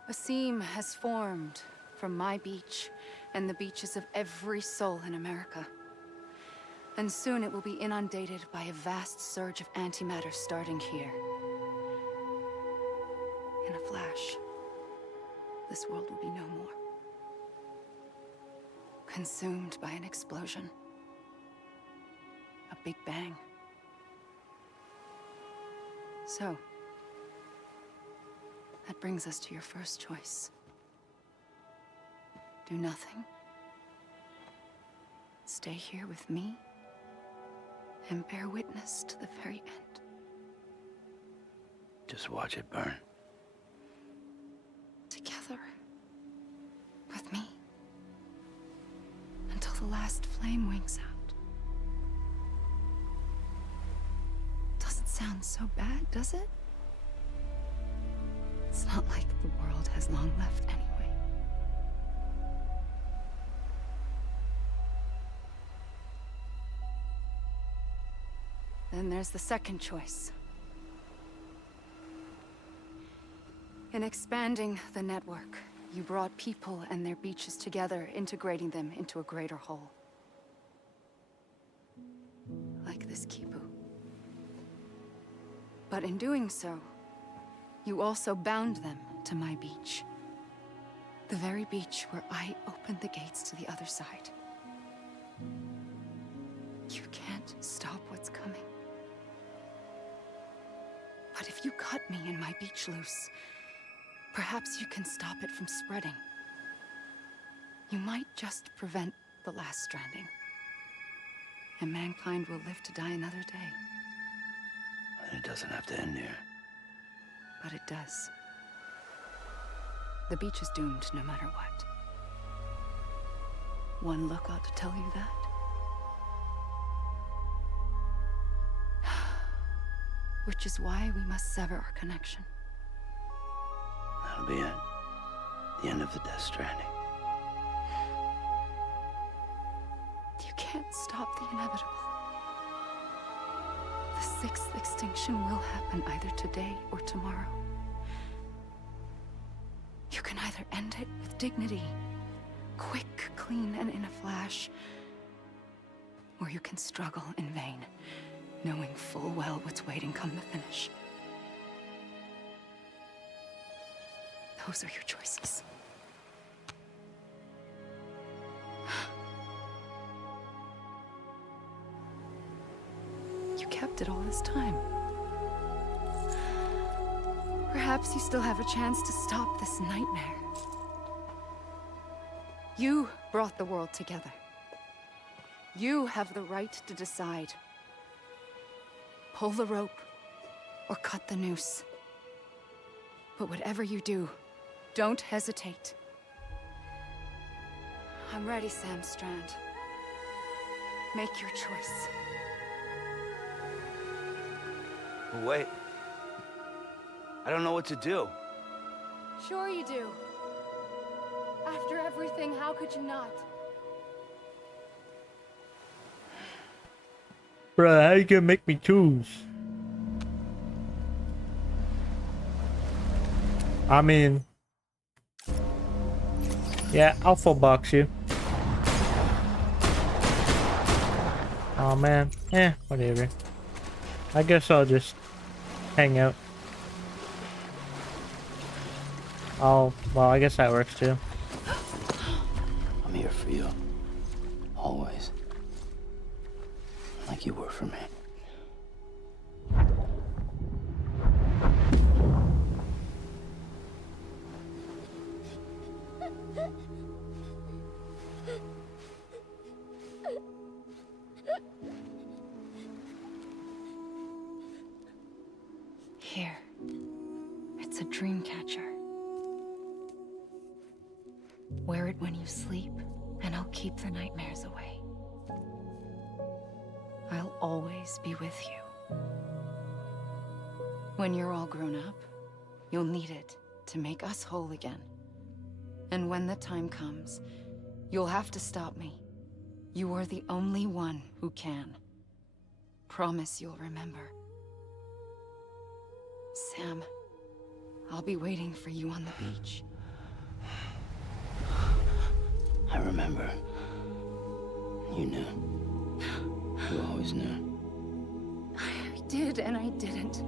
A seam has formed from my beach and the beaches of every soul in America. And soon it will be inundated by a vast surge of antimatter starting here. In a flash, this world will be no more. Consumed by an explosion. A big bang. So, that brings us to your first choice. Do nothing. Stay here with me and bear witness to the very end. Just watch it burn. Together. With me. Until the last flame winks out. Doesn't sound so bad, does it? It's not like the world has long left anyway. Then there's the second choice. In expanding the network, you brought people and their beaches together, integrating them into a greater whole. Like this Kipu. But in doing so, you also bound them to my beach. The very beach where I opened the gates to the other side. You can't stop what's coming. But if you cut me and my beach loose, perhaps you can stop it from spreading. You might just prevent the last stranding. And mankind will live to die another day. And it doesn't have to end here. But it does. The beach is doomed no matter what. One look ought to tell you that. Which is why we must sever our connection. That'll be it. The end of the Death Stranding. You can't stop the inevitable. The sixth extinction will happen either today or tomorrow. You can either end it with dignity, quick, clean, and in a flash, or you can struggle in vain, knowing full well what's waiting come the finish. Those are your choices. You kept it all this time. Perhaps you still have a chance to stop this nightmare. You brought the world together. You have the right to decide. Pull the rope or cut the noose. But whatever you do, don't hesitate. I'm ready, Sam Strand. Make your choice. Wait. I don't know what to do. Sure you do. After everything, how could you not? Bruh, how you gonna make me choose? I mean... Yeah, I'll full box you. Oh man, whatever. I guess I'll just hang out. Oh, well, I guess that works too. I'm here for you. Always. Like you were for me. Here. It's a dream catcher. Wear it when you sleep, and I'll keep the nightmares away. I'll always be with you. When you're all grown up, you'll need it to make us whole again. And when the time comes, you'll have to stop me. You are the only one who can. Promise you'll remember. Sam, I'll be waiting for you on the beach. I remember. You knew. You always knew. I did and I didn't.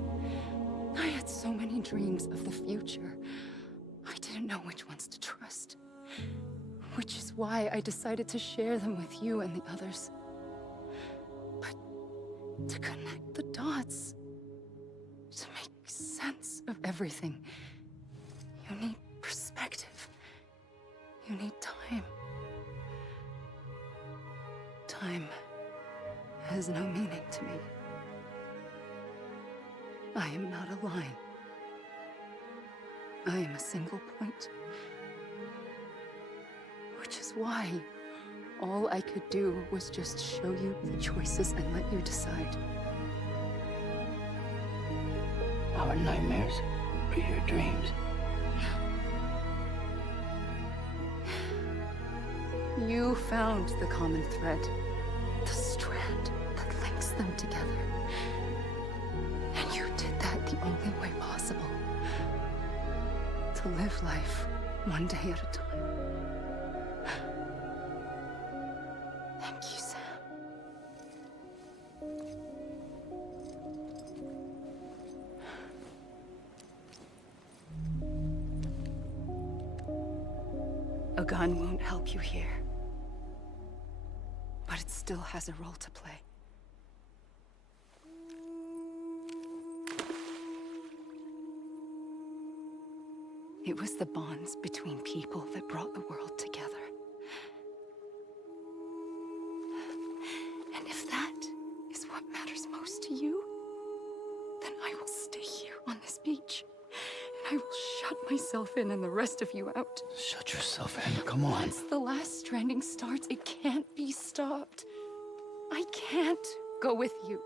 I had so many dreams of the future. I didn't know which ones to trust. Which is why I decided to share them with you and the others. But to connect the dots, to make sense of everything, you need perspective. You need time. Time has no meaning to me. I am not a line. I am a single point. Which is why all I could do was just show you the choices and let you decide. Our nightmares are your dreams. You found the common thread, the strand that links them together. to live life one day at a time. Thank you, Sam. A gun won't help you here. But it still has a role to play. It was the bonds between people that brought the world together. And if that is what matters most to you, then I will stay here on this beach. And I will shut myself in and the rest of you out. Shut yourself in, come on. Once the last stranding starts, it can't be stopped. I can't go with you.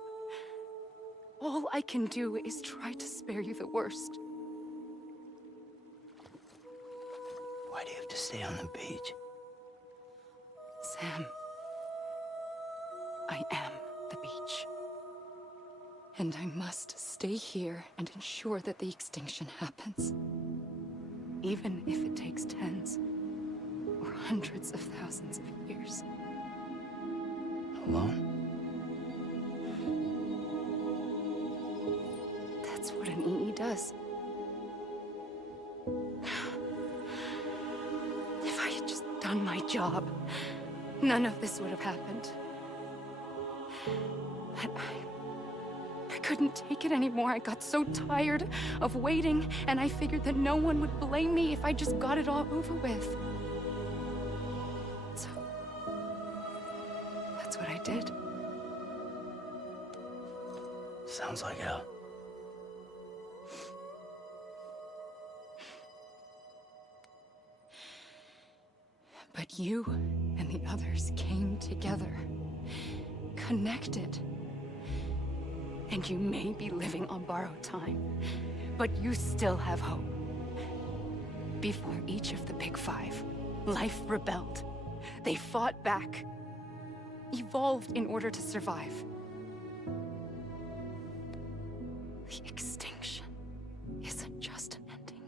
All I can do is try to spare you the worst. Why do you have to stay on the beach? Sam, I am the beach. And I must stay here and ensure that the extinction happens. Even if it takes tens or hundreds of thousands of years. Alone? That's what an EE does. If I had just done my job, none of this would have happened. But I couldn't take it anymore. I got so tired of waiting, and I figured that no one would blame me if I just got it all over with. So, that's what I did. Sounds like hell. But you and the others came together, connected. And you may be living on borrowed time, but you still have hope. Before each of the Big Five, life rebelled. They fought back, evolved in order to survive. The extinction isn't just an ending.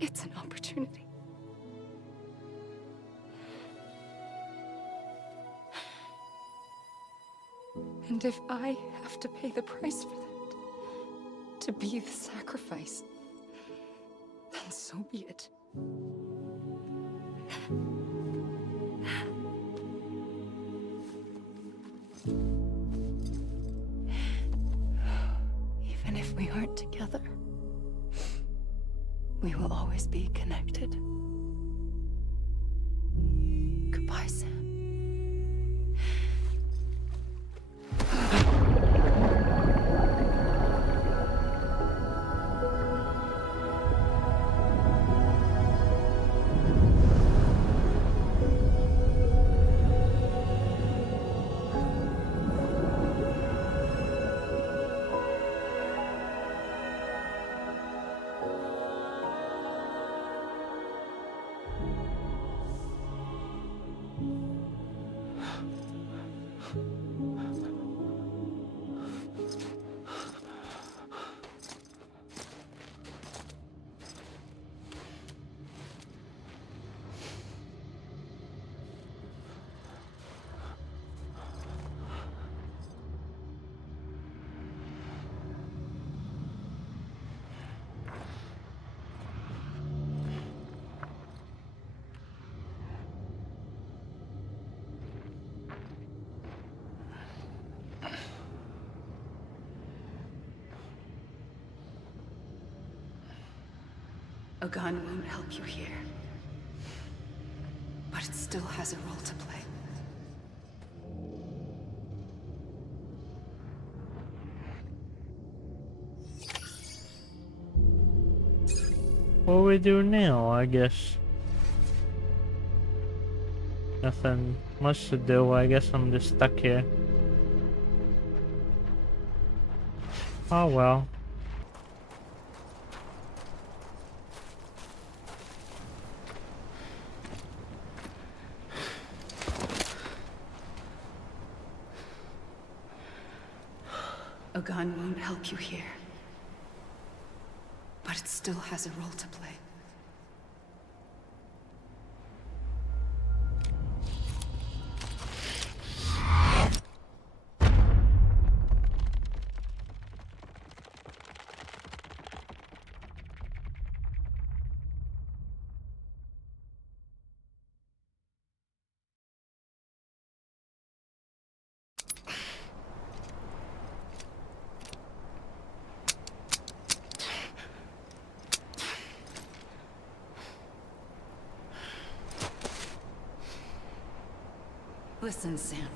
It's an opportunity. And if I have to pay the price for that, to be the sacrifice, then so be it. Even if we aren't together, we will always be connected. Goodbye, Sam. A gun won't help you here. But it still has a role to play. What do we do now, I guess? Nothing much to do. I guess I'm just stuck here. Oh well. A gun won't help you here. But it still has a role to play. Listen, Sam.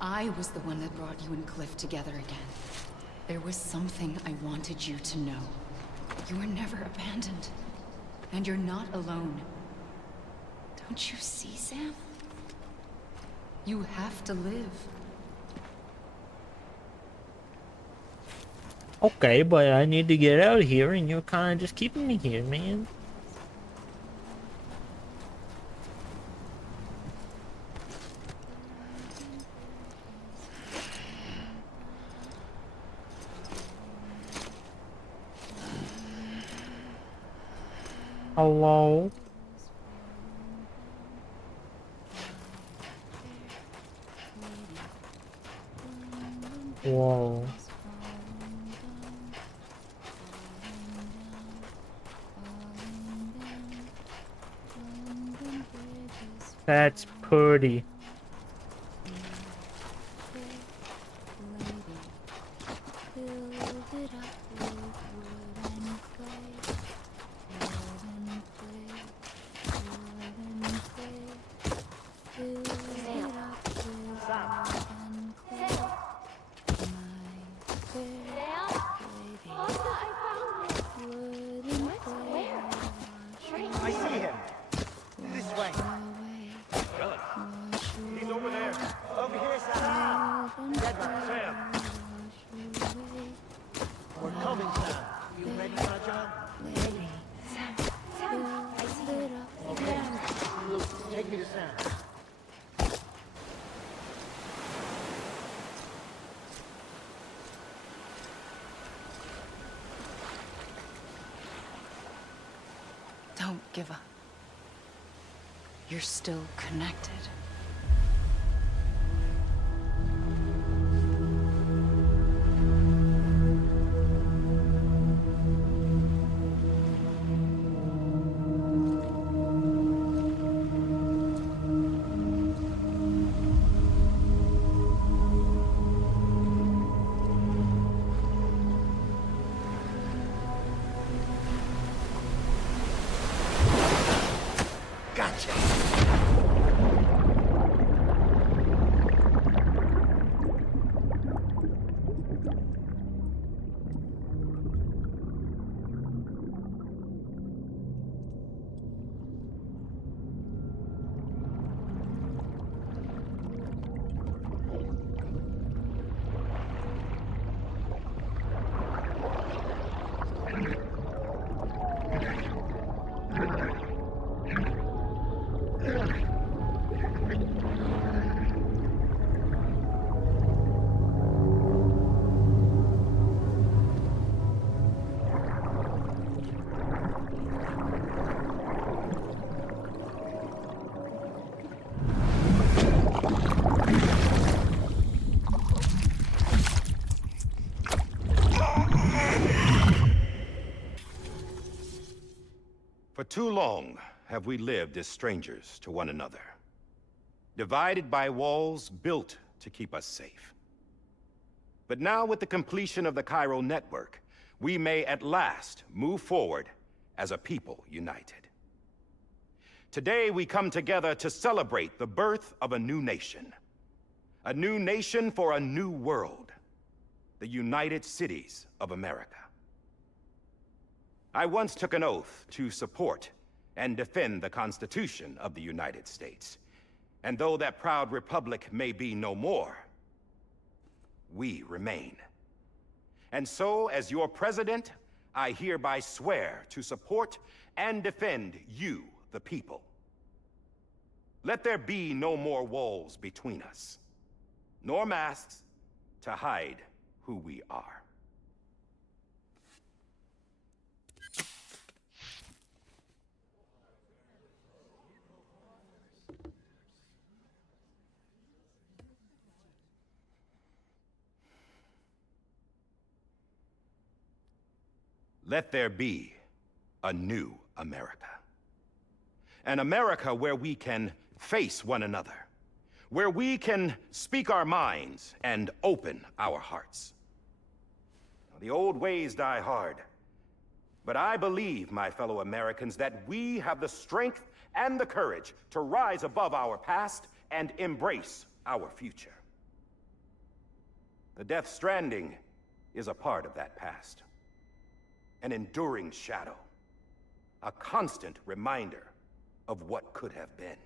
I was the one that brought you and Cliff together again. There was something I wanted you to know. You were never abandoned. And you're not alone. Don't you see, Sam? You have to live. Okay, but I need to get out of here, and you're kind of just keeping me here, man. Hello? Whoa. That's pretty. I see him. This way. Really? He's over there. Over here, Sam. Sam. We're coming, Sam. You ready, my job? Ready. Sam, I see him. Okay. Luke, take me to Sam. Don't give up. You're still connected. For too long have we lived as strangers to one another, divided by walls built to keep us safe. But now, with the completion of the Chiral network, we may at last move forward as a people united. Today, we come together to celebrate the birth of a new nation. A new nation for a new world. The United Cities of America. I once took an oath to support and defend the Constitution of the United States. And though that proud republic may be no more, we remain. And so, as your president, I hereby swear to support and defend you, the people. Let there be no more walls between us, nor masks to hide who we are. Let there be a new America. An America where we can face one another, where we can speak our minds and open our hearts. The old ways die hard, but I believe, my fellow Americans, that we have the strength and the courage to rise above our past and embrace our future. The Death Stranding is a part of that past. An enduring shadow. A constant reminder of what could have been.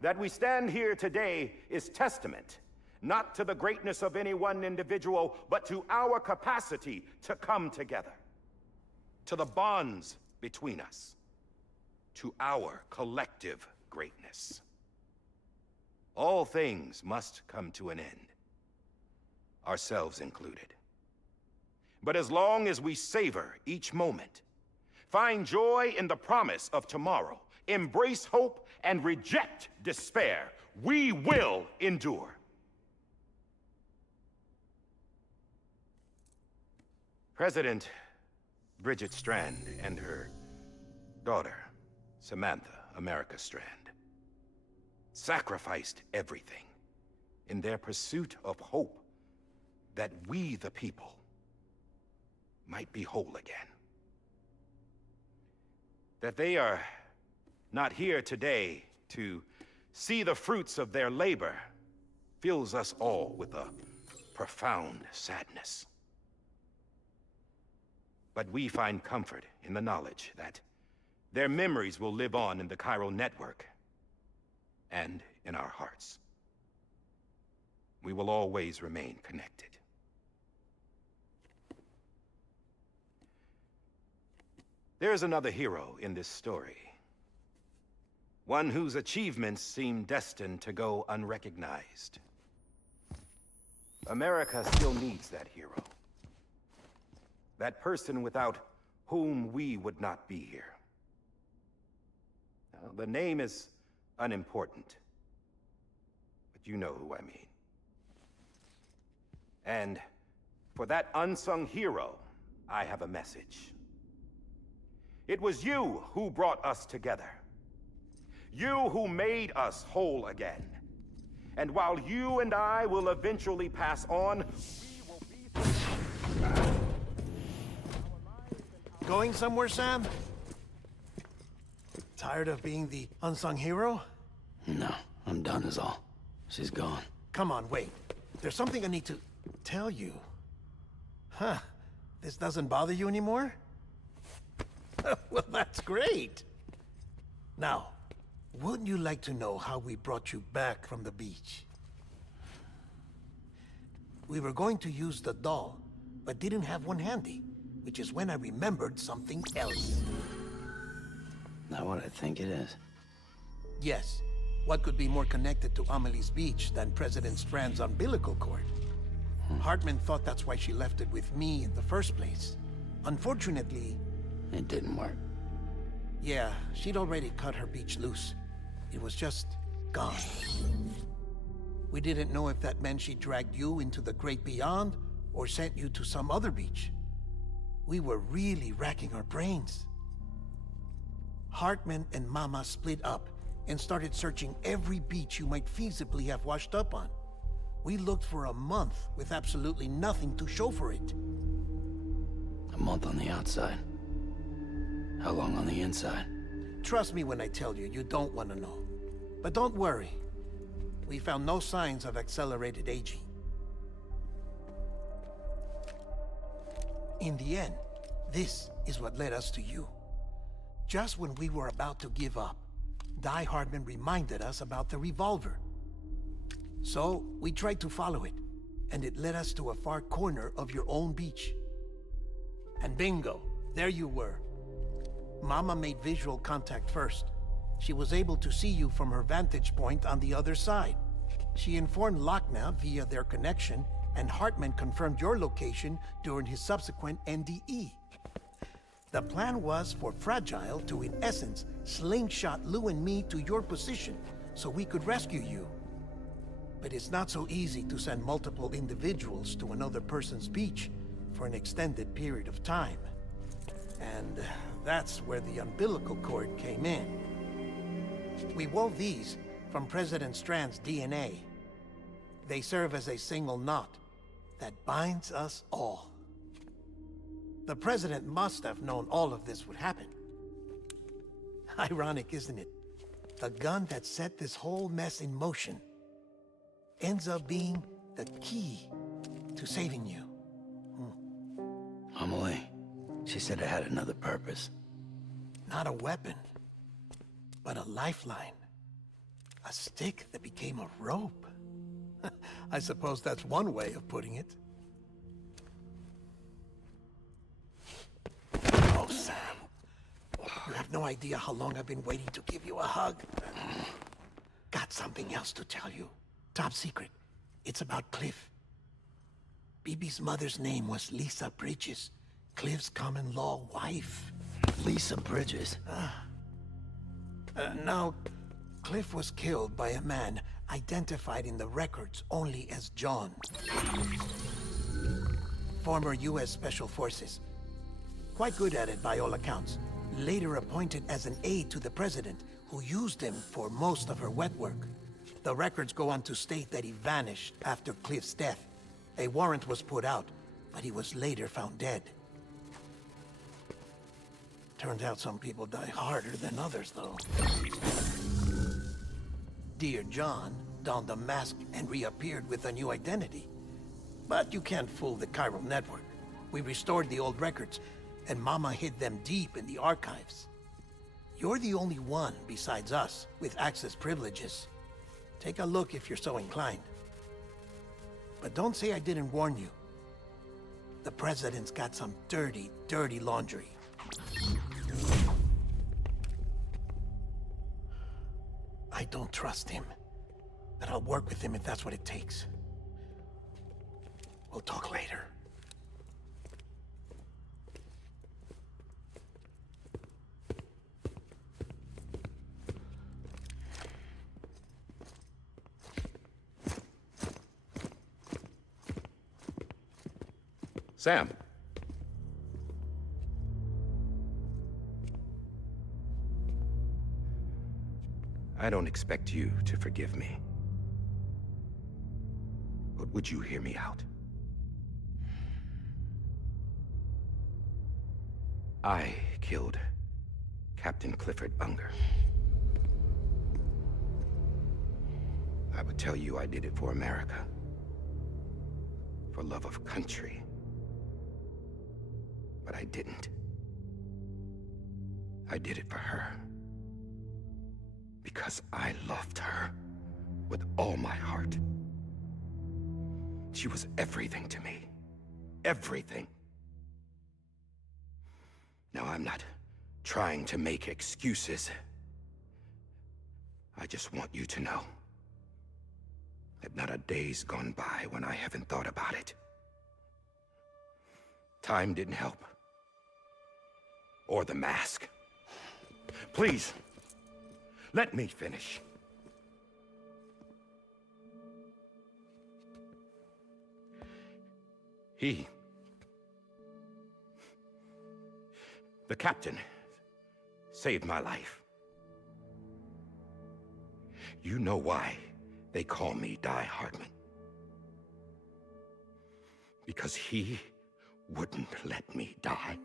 That we stand here today is testament, not to the greatness of any one individual, but to our capacity to come together. To the bonds between us. To our collective greatness. All things must come to an end. Ourselves included. But as long as we savor each moment, find joy in the promise of tomorrow, embrace hope, and reject despair, we will endure. President Bridget Strand and her daughter, Samantha America Strand, sacrificed everything in their pursuit of hope that we, the people, might be whole again. That they are not here today to see the fruits of their labor fills us all with a profound sadness. But we find comfort in the knowledge that their memories will live on in the chiral network and in our hearts. We will always remain connected. There's another hero in this story. One whose achievements seem destined to go unrecognized. America still needs that hero. That person without whom we would not be here. Now, the name is unimportant, but you know who I mean. And for that unsung hero, I have a message. It was you who brought us together. You who made us whole again. And while you and I will eventually pass on, we will be... Going somewhere, Sam? Tired of being the unsung hero? No, I'm done is all. She's gone. Come on, wait. There's something I need to tell you. Huh. This doesn't bother you anymore? Well, that's great. Now, wouldn't you like to know how we brought you back from the beach? We were going to use the doll, but didn't have one handy, which is when I remembered something else. Not what I think it is. Yes. What could be more connected to Amelie's beach than President Strand's umbilical cord? Hartman thought that's why she left it with me in the first place. Unfortunately... It didn't work. Yeah, she'd already cut her beach loose. It was just gone. We didn't know if that meant she dragged you into the great beyond or sent you to some other beach. We were really racking our brains. Hartman and Mama split up and started searching every beach you might feasibly have washed up on. We looked for a month with absolutely nothing to show for it. A month on the outside. How long on the inside? Trust me when I tell you, you don't want to know. But don't worry. We found no signs of accelerated aging. In the end, this is what led us to you. Just when we were about to give up, Die Hardman reminded us about the revolver. So, we tried to follow it, and it led us to a far corner of your own beach. And bingo, there you were. Mama made visual contact first. She was able to see you from her vantage point on the other side. She informed Lochna via their connection, and Hartman confirmed your location during his subsequent NDE. The plan was for Fragile to, in essence, slingshot Lou and me to your position so we could rescue you. But it's not so easy to send multiple individuals to another person's beach, for an extended period of time. And that's where the umbilical cord came in. We wove these from President Strand's DNA. They serve as a single knot that binds us all. The President must have known all of this would happen. Ironic, isn't it? The gun that set this whole mess in motion ends up being the key to saving you. Amelie, she said it had another purpose. Not a weapon, but a lifeline. A stick that became a rope. I suppose that's one way of putting it. Oh, Sam. You have no idea how long I've been waiting to give you a hug. Got something else to tell you. Top secret. It's about Cliff. BB's mother's name was Lisa Bridges, Cliff's common-law wife. Lisa Bridges? Now, Cliff was killed by a man identified in the records only as John. Former U.S. Special Forces. Quite good at it by all accounts. Later appointed as an aide to the president, who used him for most of her wet work. The records go on to state that he vanished after Cliff's death. A warrant was put out, but he was later found dead. Turns out some people die harder than others, though. Dear John donned a mask and reappeared with a new identity. But you can't fool the chiral network. We restored the old records, and Mama hid them deep in the archives. You're the only one besides us with access privileges. Take a look if you're so inclined. But don't say I didn't warn you. The president's got some dirty, dirty laundry. I don't trust him, but I'll work with him if that's what it takes. We'll talk later. Sam. I don't expect you to forgive me. But would you hear me out? I killed Captain Clifford Unger. I would tell you I did it for America. For love of country. But I didn't. I did it for her. Because I loved her with all my heart. She was everything to me. Everything. Now, I'm not trying to make excuses. I just want you to know that not a day's gone by when I haven't thought about it. Time didn't help. Or the mask. Please, let me finish. The captain, saved my life. You know why they call me Die Hardman. Because he wouldn't let me die.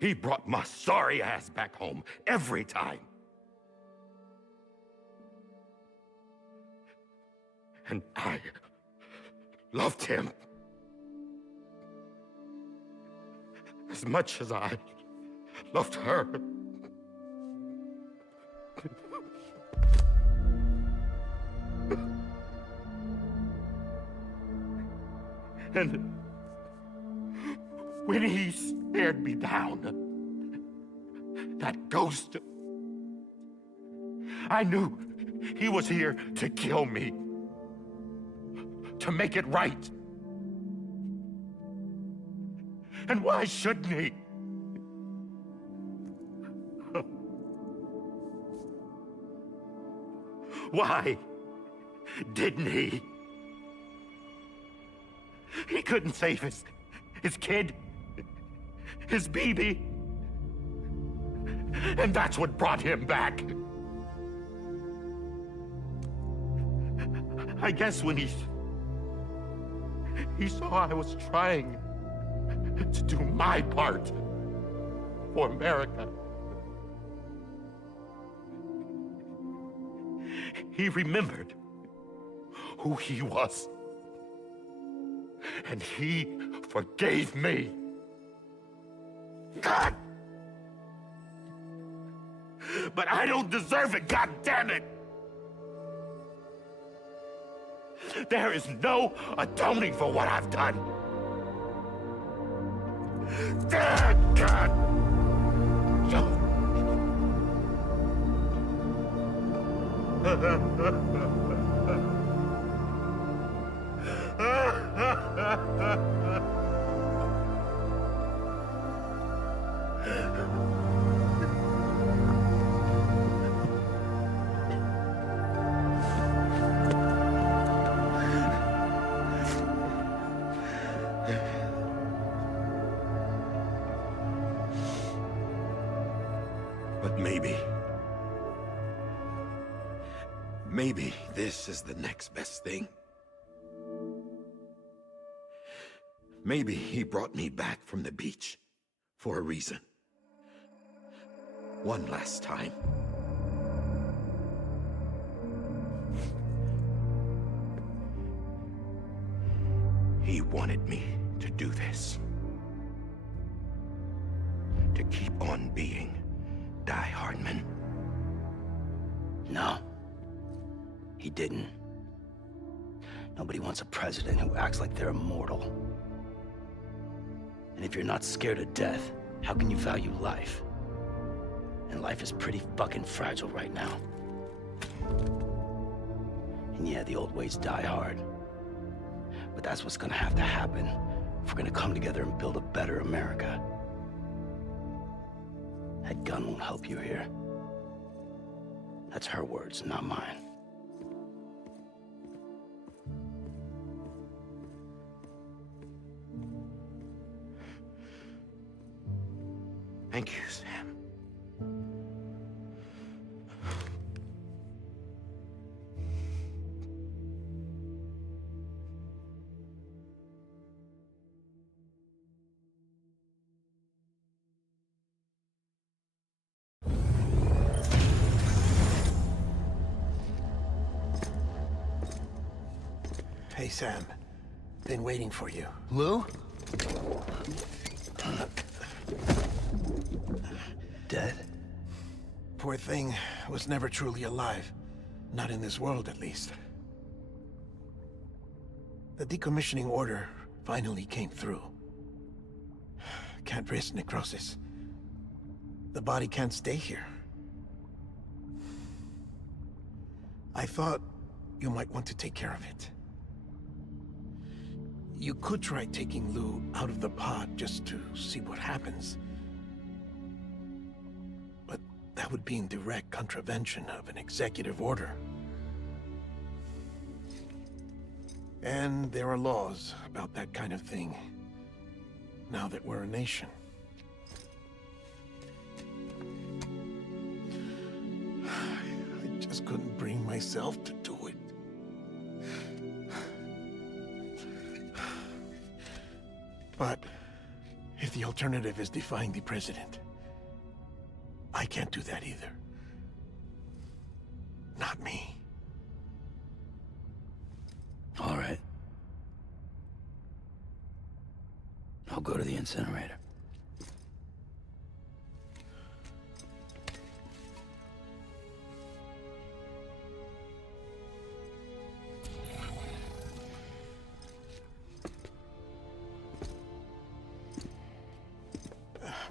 He brought my sorry ass back home every time. And I loved him as much as I loved her. And when he stared me down, that ghost, I knew he was here to kill me, to make it right. And why shouldn't he? Why didn't he? He couldn't save his kid, his baby. And that's what brought him back. I guess when he saw I was trying to do my part for America, he remembered who he was. And he forgave me. God! But I don't deserve it, God damn it! There is no atoning for what I've done. God! But maybe this is the next best thing. Maybe he brought me back from the beach for a reason. One last time. He wanted me to do this. To keep on being Die Hardman. No. He didn't. Nobody wants a president who acts like they're immortal. And if you're not scared of death, how can you value life? And life is pretty fucking fragile right now. And yeah, the old ways die hard. But that's what's gonna have to happen if we're gonna come together and build a better America. That gun won't help you here. That's her words, not mine. Thank you, Sam. Hey, Sam. Been waiting for you. Lou? Dead? Poor thing was never truly alive. Not in this world, at least. The decommissioning order finally came through. Can't risk necrosis. The body can't stay here. I thought you might want to take care of it. You could try taking Lou out of the pod just to see what happens. But that would be in direct contravention of an executive order. And there are laws about that kind of thing, now that we're a nation. I just couldn't bring myself to do it. But if the alternative is defying the president, I can't do that either. Not me. All right. I'll go to the incinerator.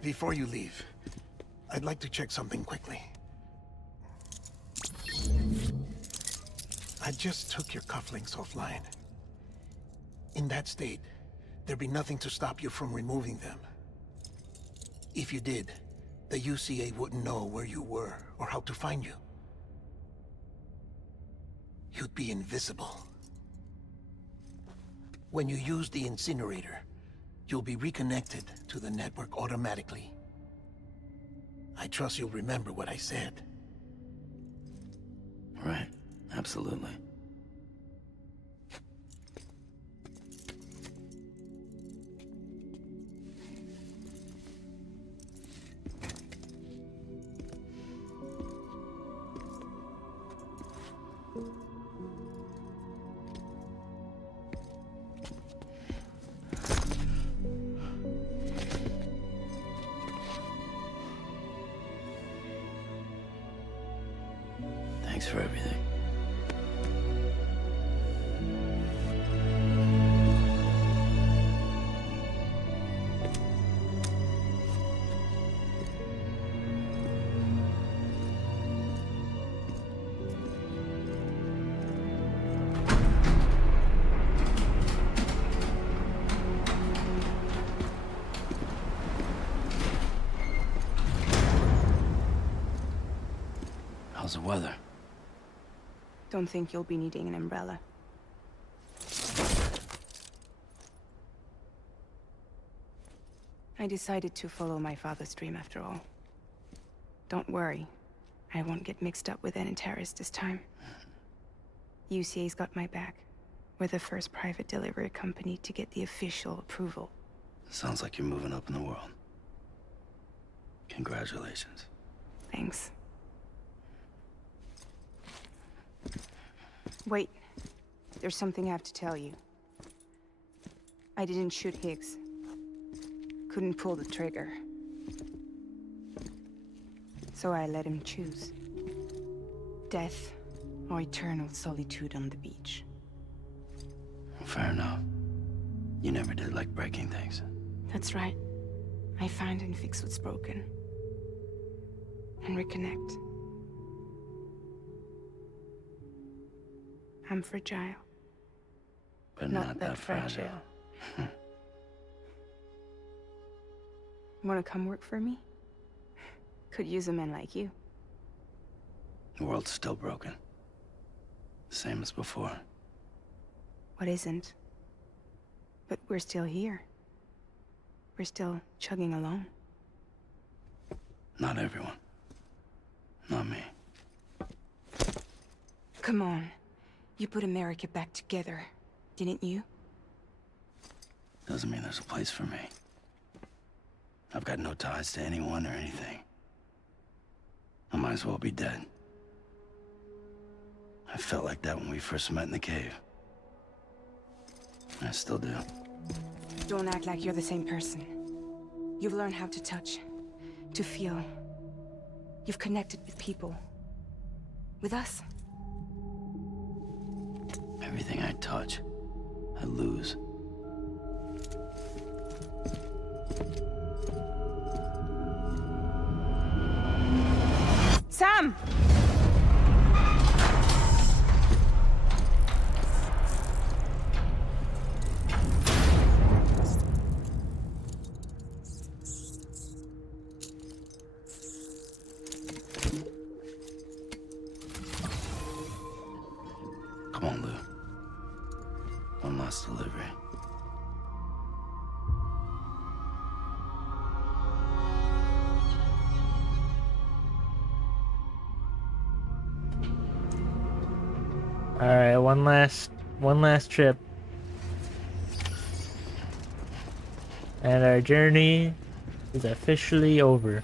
Before you leave, I'd like to check something quickly. I just took your cufflinks offline. In that state, there'd be nothing to stop you from removing them. If you did, the UCA wouldn't know where you were or how to find you. You'd be invisible. When you use the incinerator, you'll be reconnected to the network automatically. I trust you'll remember what I said. Right. Absolutely. Thanks for everything. How's the weather? Don't think you'll be needing an umbrella. I decided to follow my father's dream after all. Don't worry. I won't get mixed up with any terrorists this time. UCA's got my back. We're the first private delivery company to get the official approval. Sounds like you're moving up in the world. Congratulations. Thanks. Wait. There's something I have to tell you. I didn't shoot Higgs. Couldn't pull the trigger. So I let him choose. Death or eternal solitude on the beach. Fair enough. You never did like breaking things. That's right. I find and fix what's broken. And reconnect. I'm fragile. But not that fragile. Wanna come work for me? Could use a man like you. The world's still broken. Same as before. What isn't? But we're still here. We're still chugging along. Not everyone. Not me. Come on. You put America back together, didn't you? Doesn't mean there's a place for me. I've got no ties to anyone or anything. I might as well be dead. I felt like that when we first met in the cave. I still do. Don't act like you're the same person. You've learned how to touch, to feel. You've connected with people. With us. Everything I touch, I lose. Sam! Come on, Lou. One last delivery. All right, one last trip. And our journey is officially over.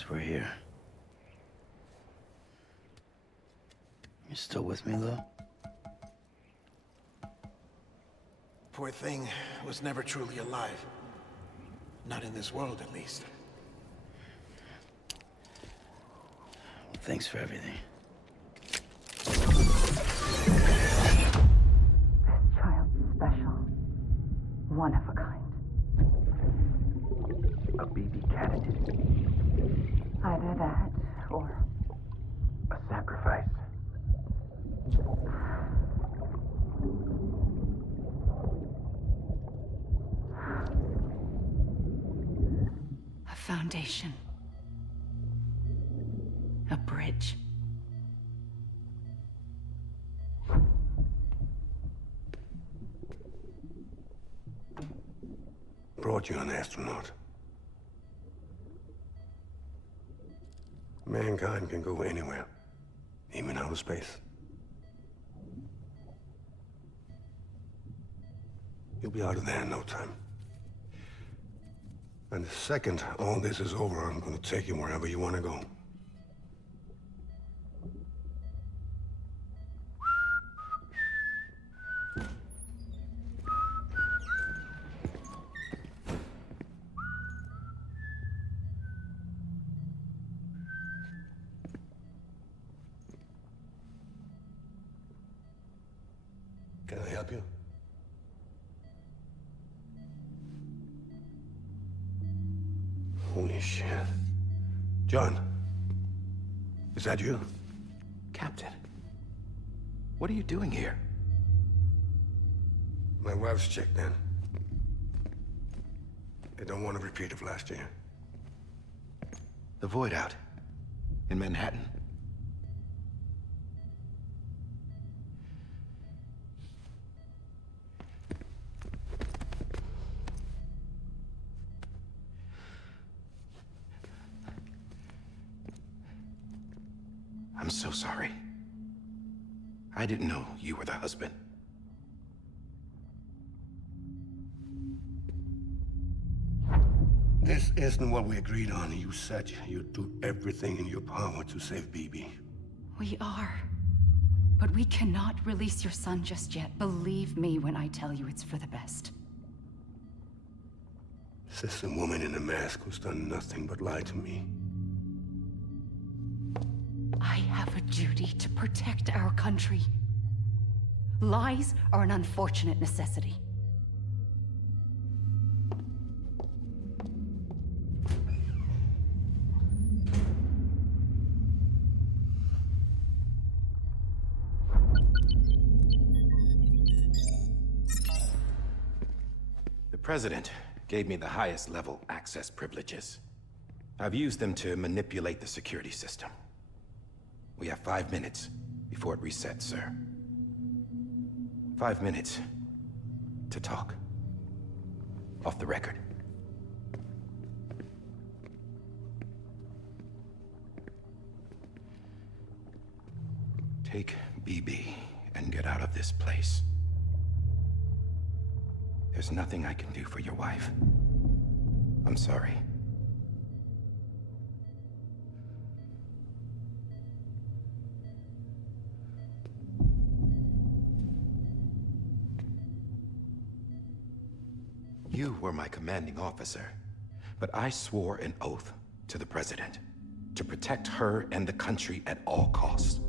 guess we're here. You still with me, though? Poor thing was never truly alive. Not in this world, at least. Well, thanks for everything. This child's special. One of a kind. A BB candidate. Either that, or... A sacrifice. A foundation. A bridge. Brought you an astronaut. Mankind can go anywhere, even outer space. You'll be out of there in no time. And the second all this is over, I'm gonna take you wherever you want to go. Can I help you? Holy shit. John, is that you? Captain, what are you doing here? My wife's checked in. They don't want a repeat of last year. The Void Out in Manhattan. I'm so sorry. I didn't know you were the husband. This isn't what we agreed on. You said you'd do everything in your power to save BB. We are. But we cannot release your son just yet. Believe me when I tell you it's for the best. This is a woman in a mask who's done nothing but lie to me. I have a duty to protect our country. Lies are an unfortunate necessity. The President gave me the highest level access privileges. I've used them to manipulate the security system. We have 5 minutes before it resets, sir. 5 minutes to talk. Off the record. Take BB and get out of this place. There's nothing I can do for your wife. I'm sorry. You were my commanding officer, but I swore an oath to the President to protect her and the country at all costs.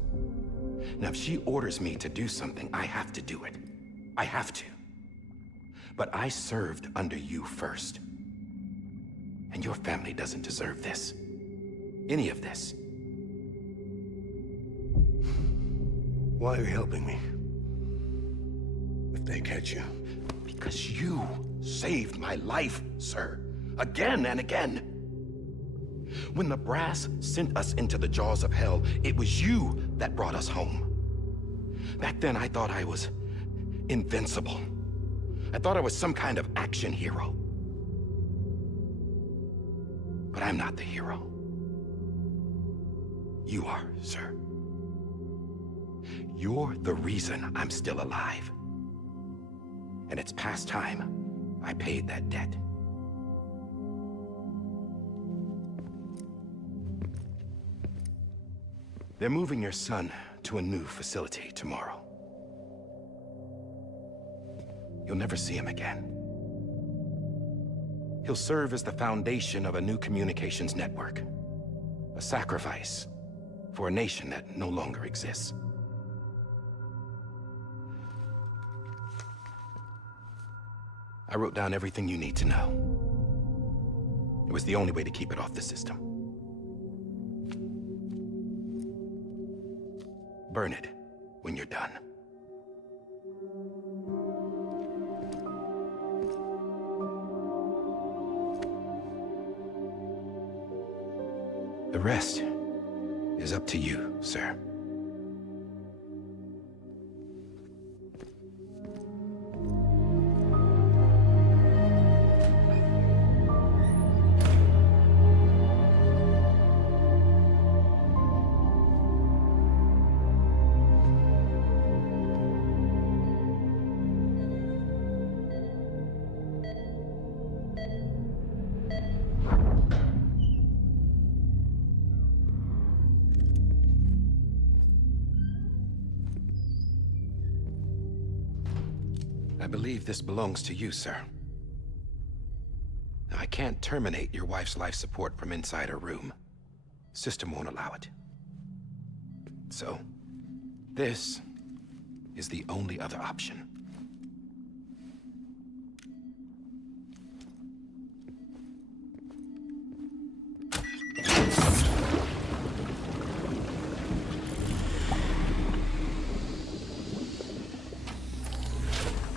Now, if she orders me to do something, I have to do it. I have to. But I served under you first. And your family doesn't deserve this. Any of this. Why are you helping me? If they catch you. Because you saved my life, sir. Again and again. When the brass sent us into the jaws of hell, it was you that brought us home. Back then, I thought I was invincible. I thought I was some kind of action hero. But I'm not the hero. You are, sir. You're the reason I'm still alive. And it's past time I paid that debt. They're moving your son to a new facility tomorrow. You'll never see him again. He'll serve as the foundation of a new communications network. A sacrifice for a nation that no longer exists. I wrote down everything you need to know. It was the only way to keep it off the system. Burn it when you're done. The rest is up to you, sir. I believe this belongs to you, sir. Now, I can't terminate your wife's life support from inside her room. System won't allow it. So, this is the only other option.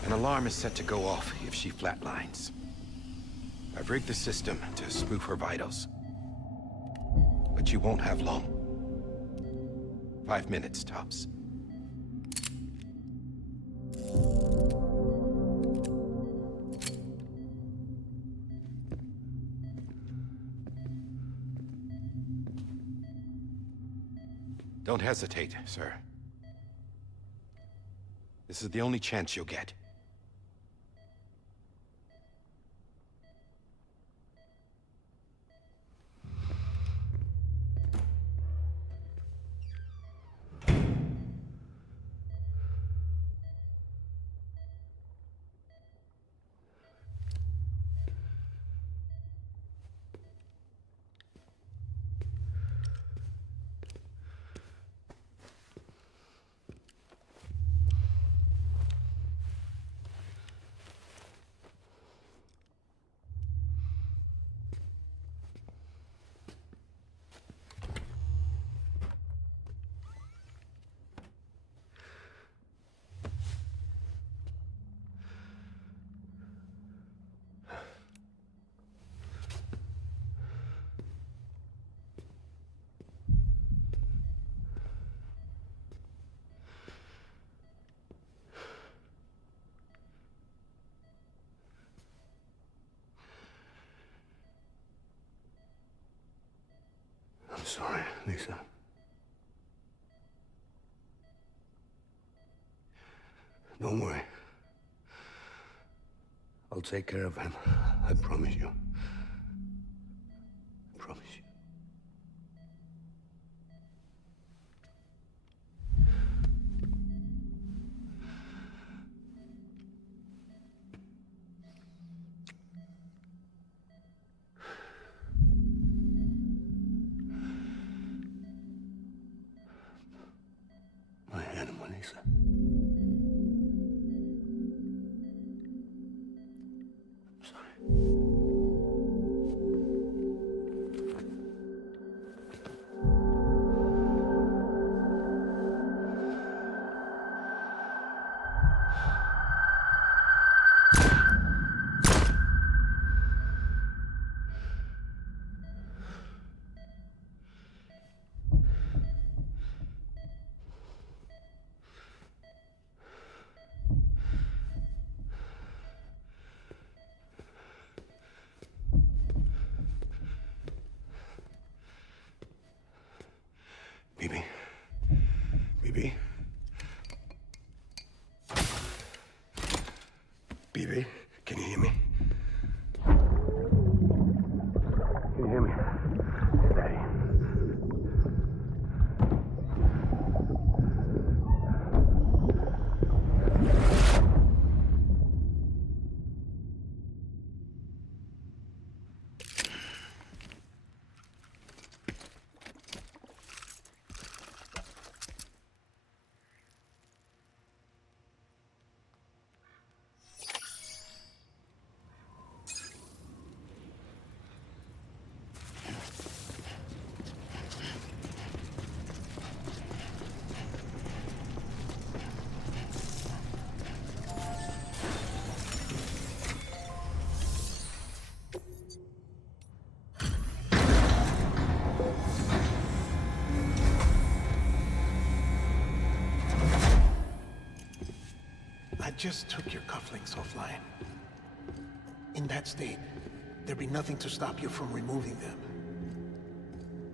An alarm is set to go off if she flatlines. I've rigged the system to spoof her vitals. But you won't have long. 5 minutes, tops. Don't hesitate, sir. This is the only chance you'll get. I'm sorry, Lisa. Don't worry. I'll take care of him. I promise you. I promise you. My animal, Lisa. I'm sorry. Bibi? Bibi? Bibi, can you hear me? Can you hear me? Daddy. just took your cufflinks offline. In that state, there'd be nothing to stop you from removing them.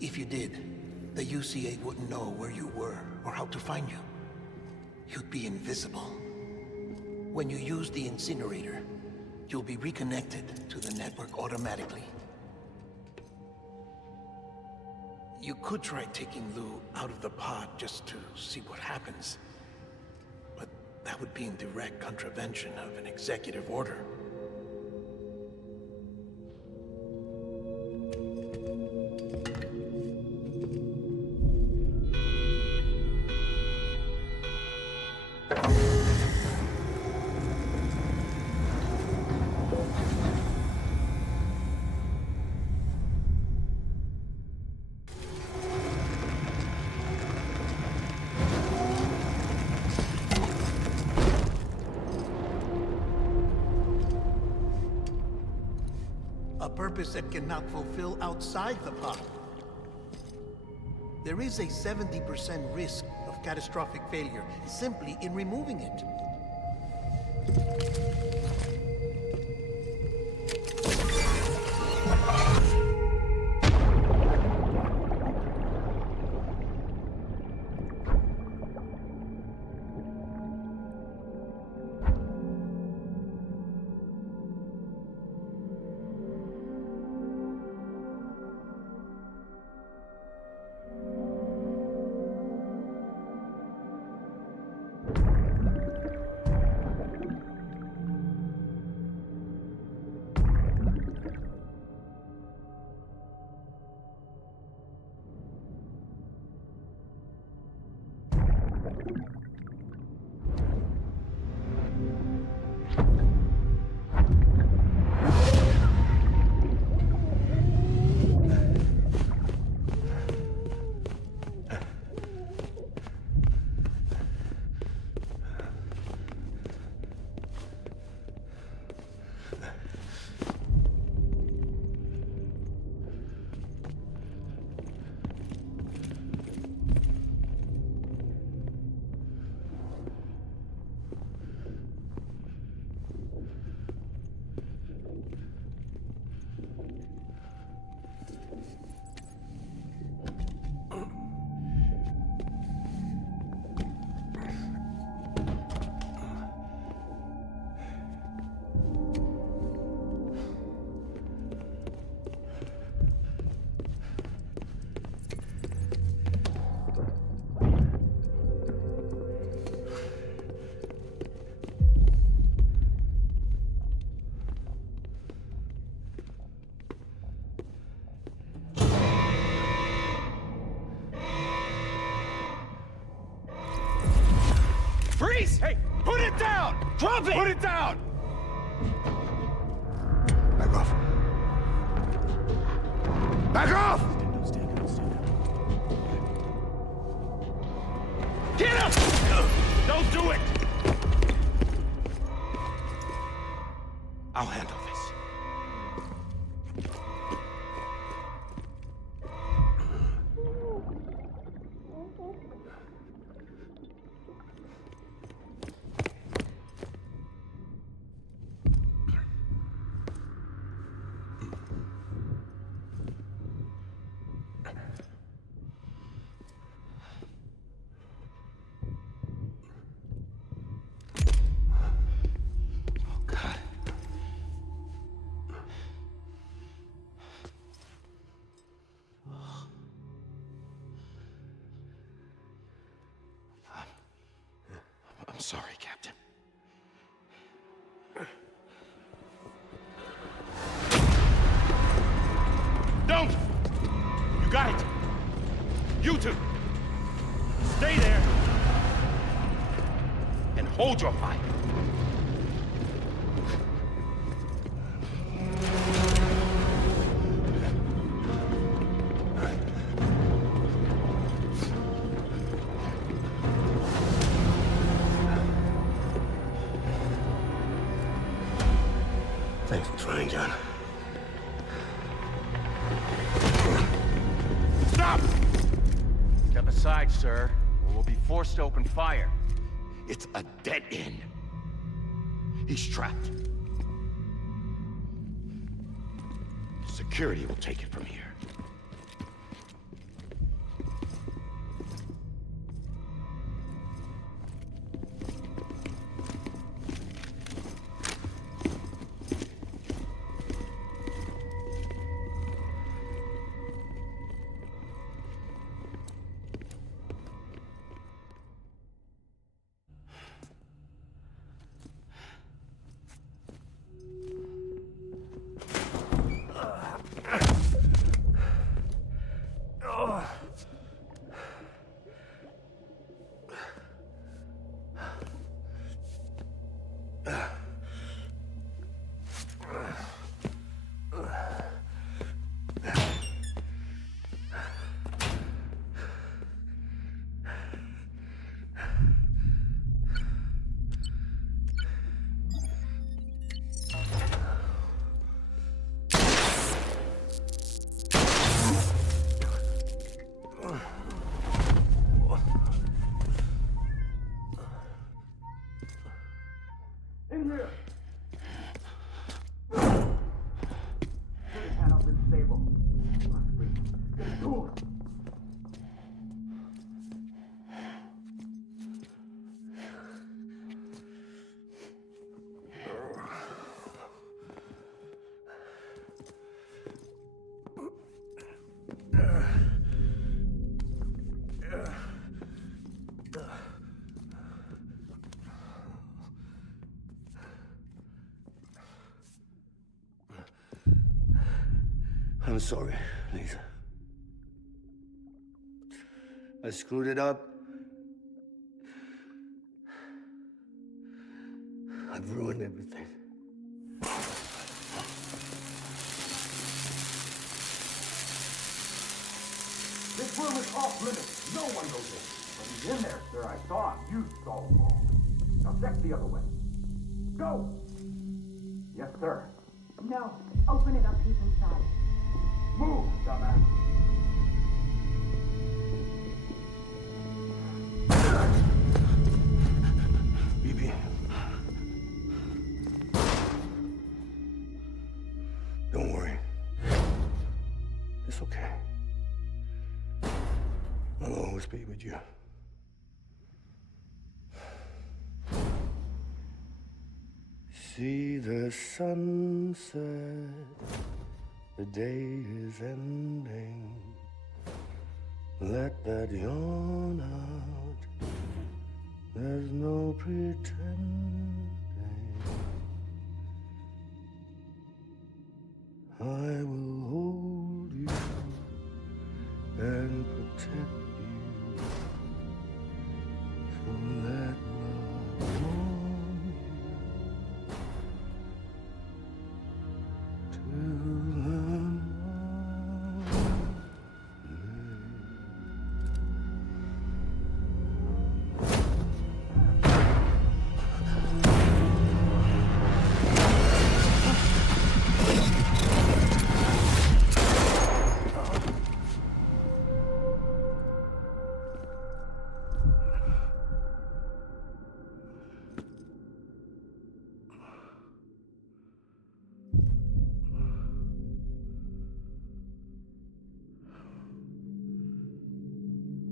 If you did, the UCA wouldn't know where you were or how to find you. You'd be invisible. When you use the incinerator, you'll be reconnected to the network automatically. You could try taking Lou out of the pod just to see what happens. But that would be in direct contravention of an executive order. A purpose that cannot fulfill outside the pod. There is a 70% risk of catastrophic failure simply in removing it. Freeze! Hey, put it down! Drop it! Put it down! Back off. Back off! Get him! Don't do it! I'll handle this. I'm sorry, Captain. Don't! You got it! You two! Stay there! And hold your fire! Thanks for trying, John. Stop! Step aside, sir, or we'll be forced to open fire. It's a dead end. He's trapped. Security will take it from here. In here! Get his hand up in the stable. Get to him! I'm sorry, Lisa. I screwed it up. I've ruined everything. This room is off limits. No one goes in. But he's in there, sir. I saw him. You saw him all. Now check the other way. Go! Yes, sir. No. Open it up. He's inside. Move, dumbass. BB. Don't worry. It's okay. I'll always be with you. See the sunset, the day is ending. Let that yawn out, there's no pretending. I will hold you and protect you. So let love warm you till the morning.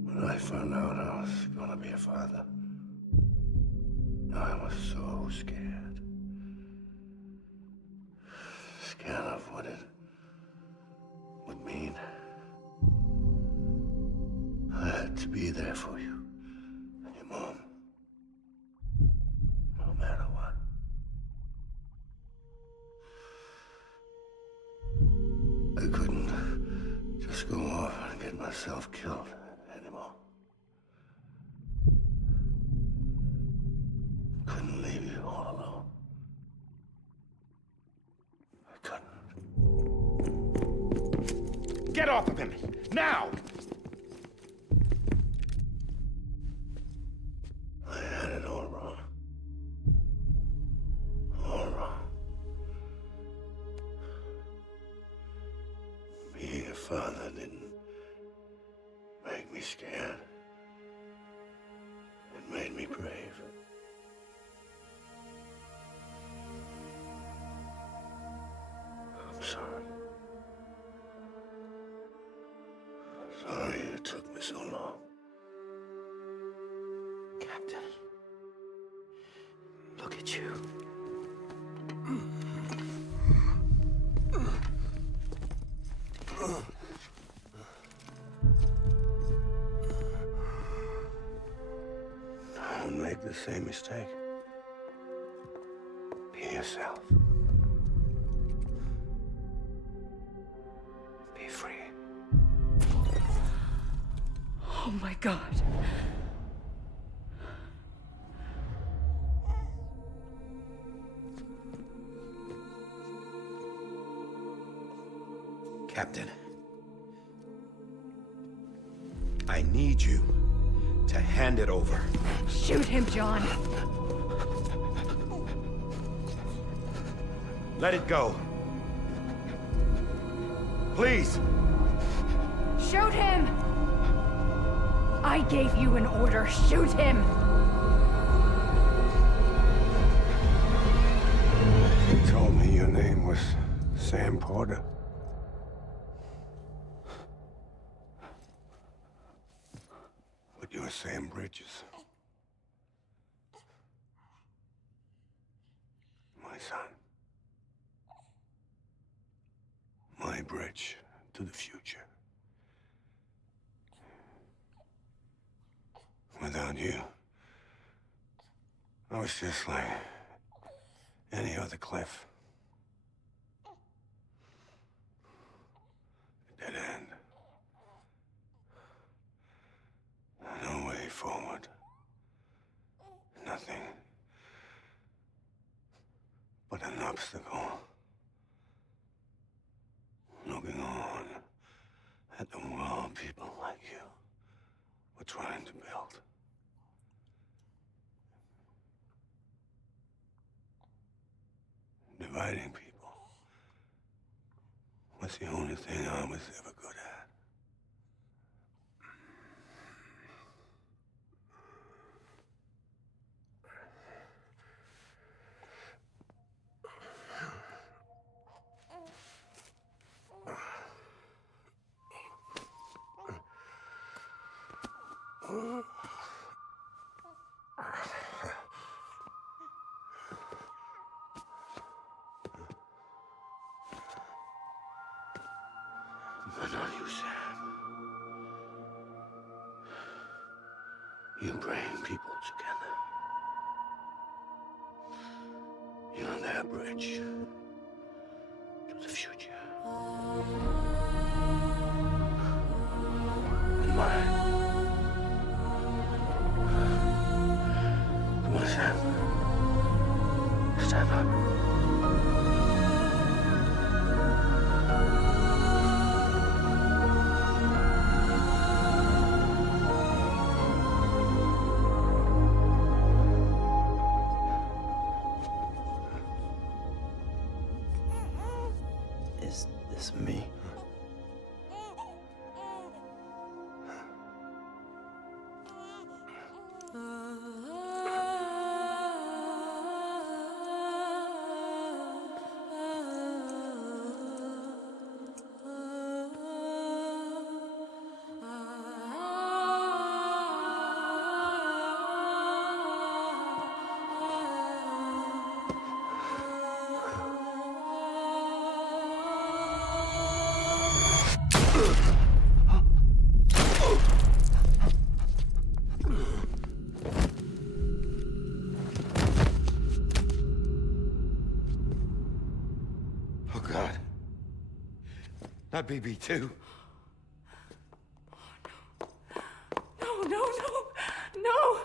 When I found out I was gonna be a father, I was so scared. Scared of what it would mean. I had to be there for you and your mom, no matter what. I couldn't just go off and get myself killed anymore. Couldn't leave you all alone. I couldn't. Get off of him! Now! I had it all wrong. All wrong. Being a father didn't make me scared. It made me brave. took me so long? Captain, look at you. Don't make the same mistake. Be yourself. Be free. Oh my God. Captain, I need you to hand it over. Shoot him, John. Let it go. Please. Shoot him! I gave you an order. Shoot him! You told me your name was Sam Porter. But you're Sam Bridges. My son. My bridge to the future. Without you, I was just like any other Cliff. A dead end. No way forward. Nothing but an obstacle. Looking on at the world people like you were trying to build. Dividing people was the only thing I was ever good at. But not you, Sam. You bring people together. You're their bridge to the future. And mine. Come on, Sam. Stand up. Is this me? Oh, God. Not BB2. No, no, no, no!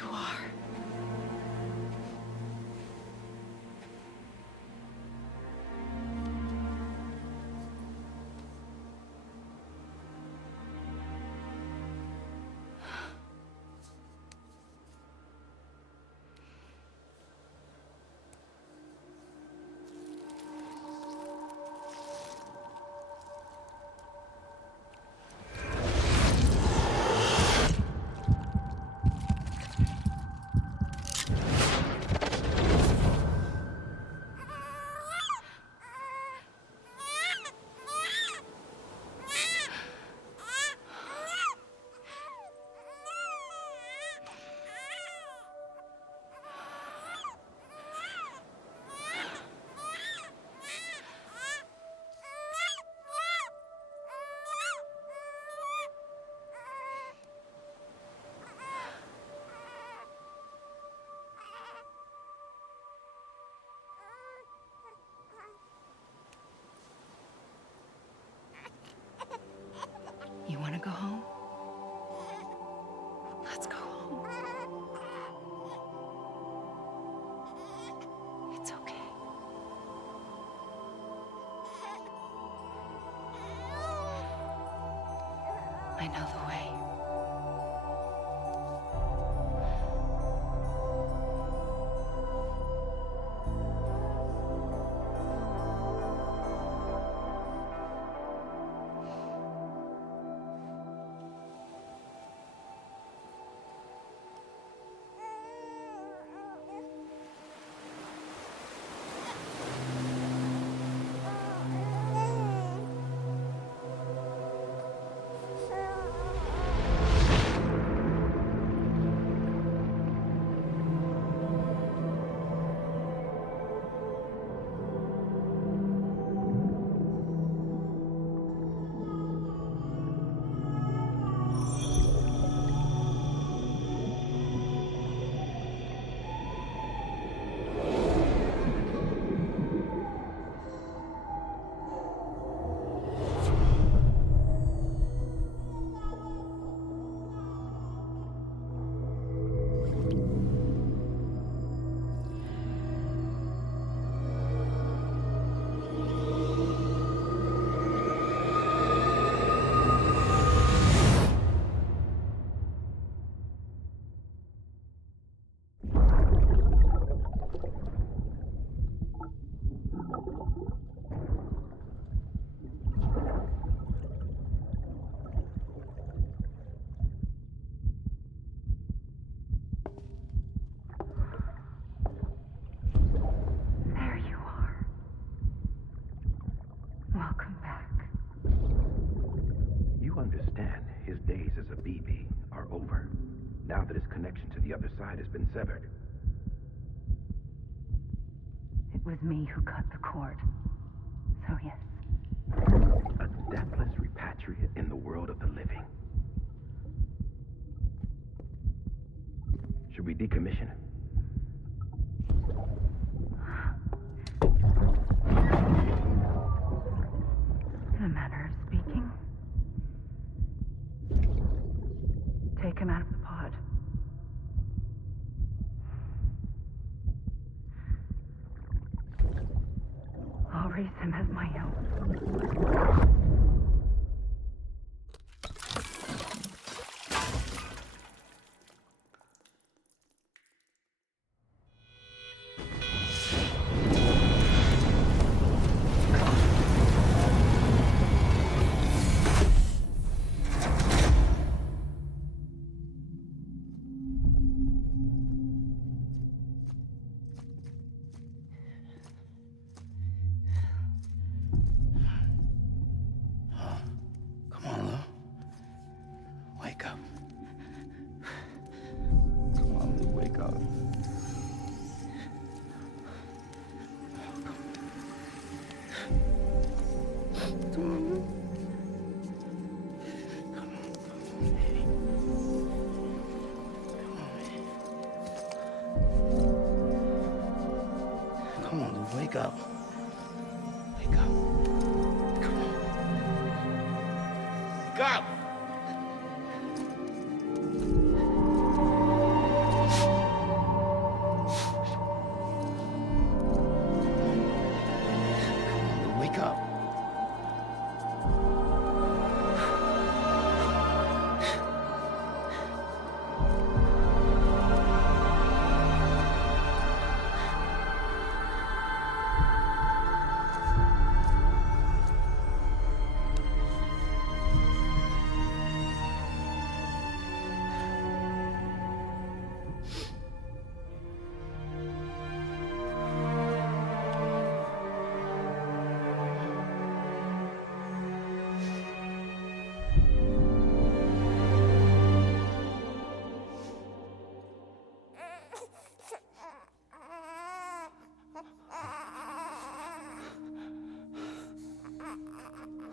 you are. You want to go home? Let's go home. It's okay. I know the way. There you are. Welcome back. You understand his days as a BB are over, now that his connection to the other side has been severed. It was me who cut the cord. So yes. A deathless repatriate in the world of the living. Should we decommission him? In a manner of speaking. Take him out of the pod. I'll raise him as my own. Come on, Lou. Wake up. Come on, Lou, wake up. Come on, Lou. Come on, Lou, wake up. Wake up. Come on. Wake up!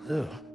Ew.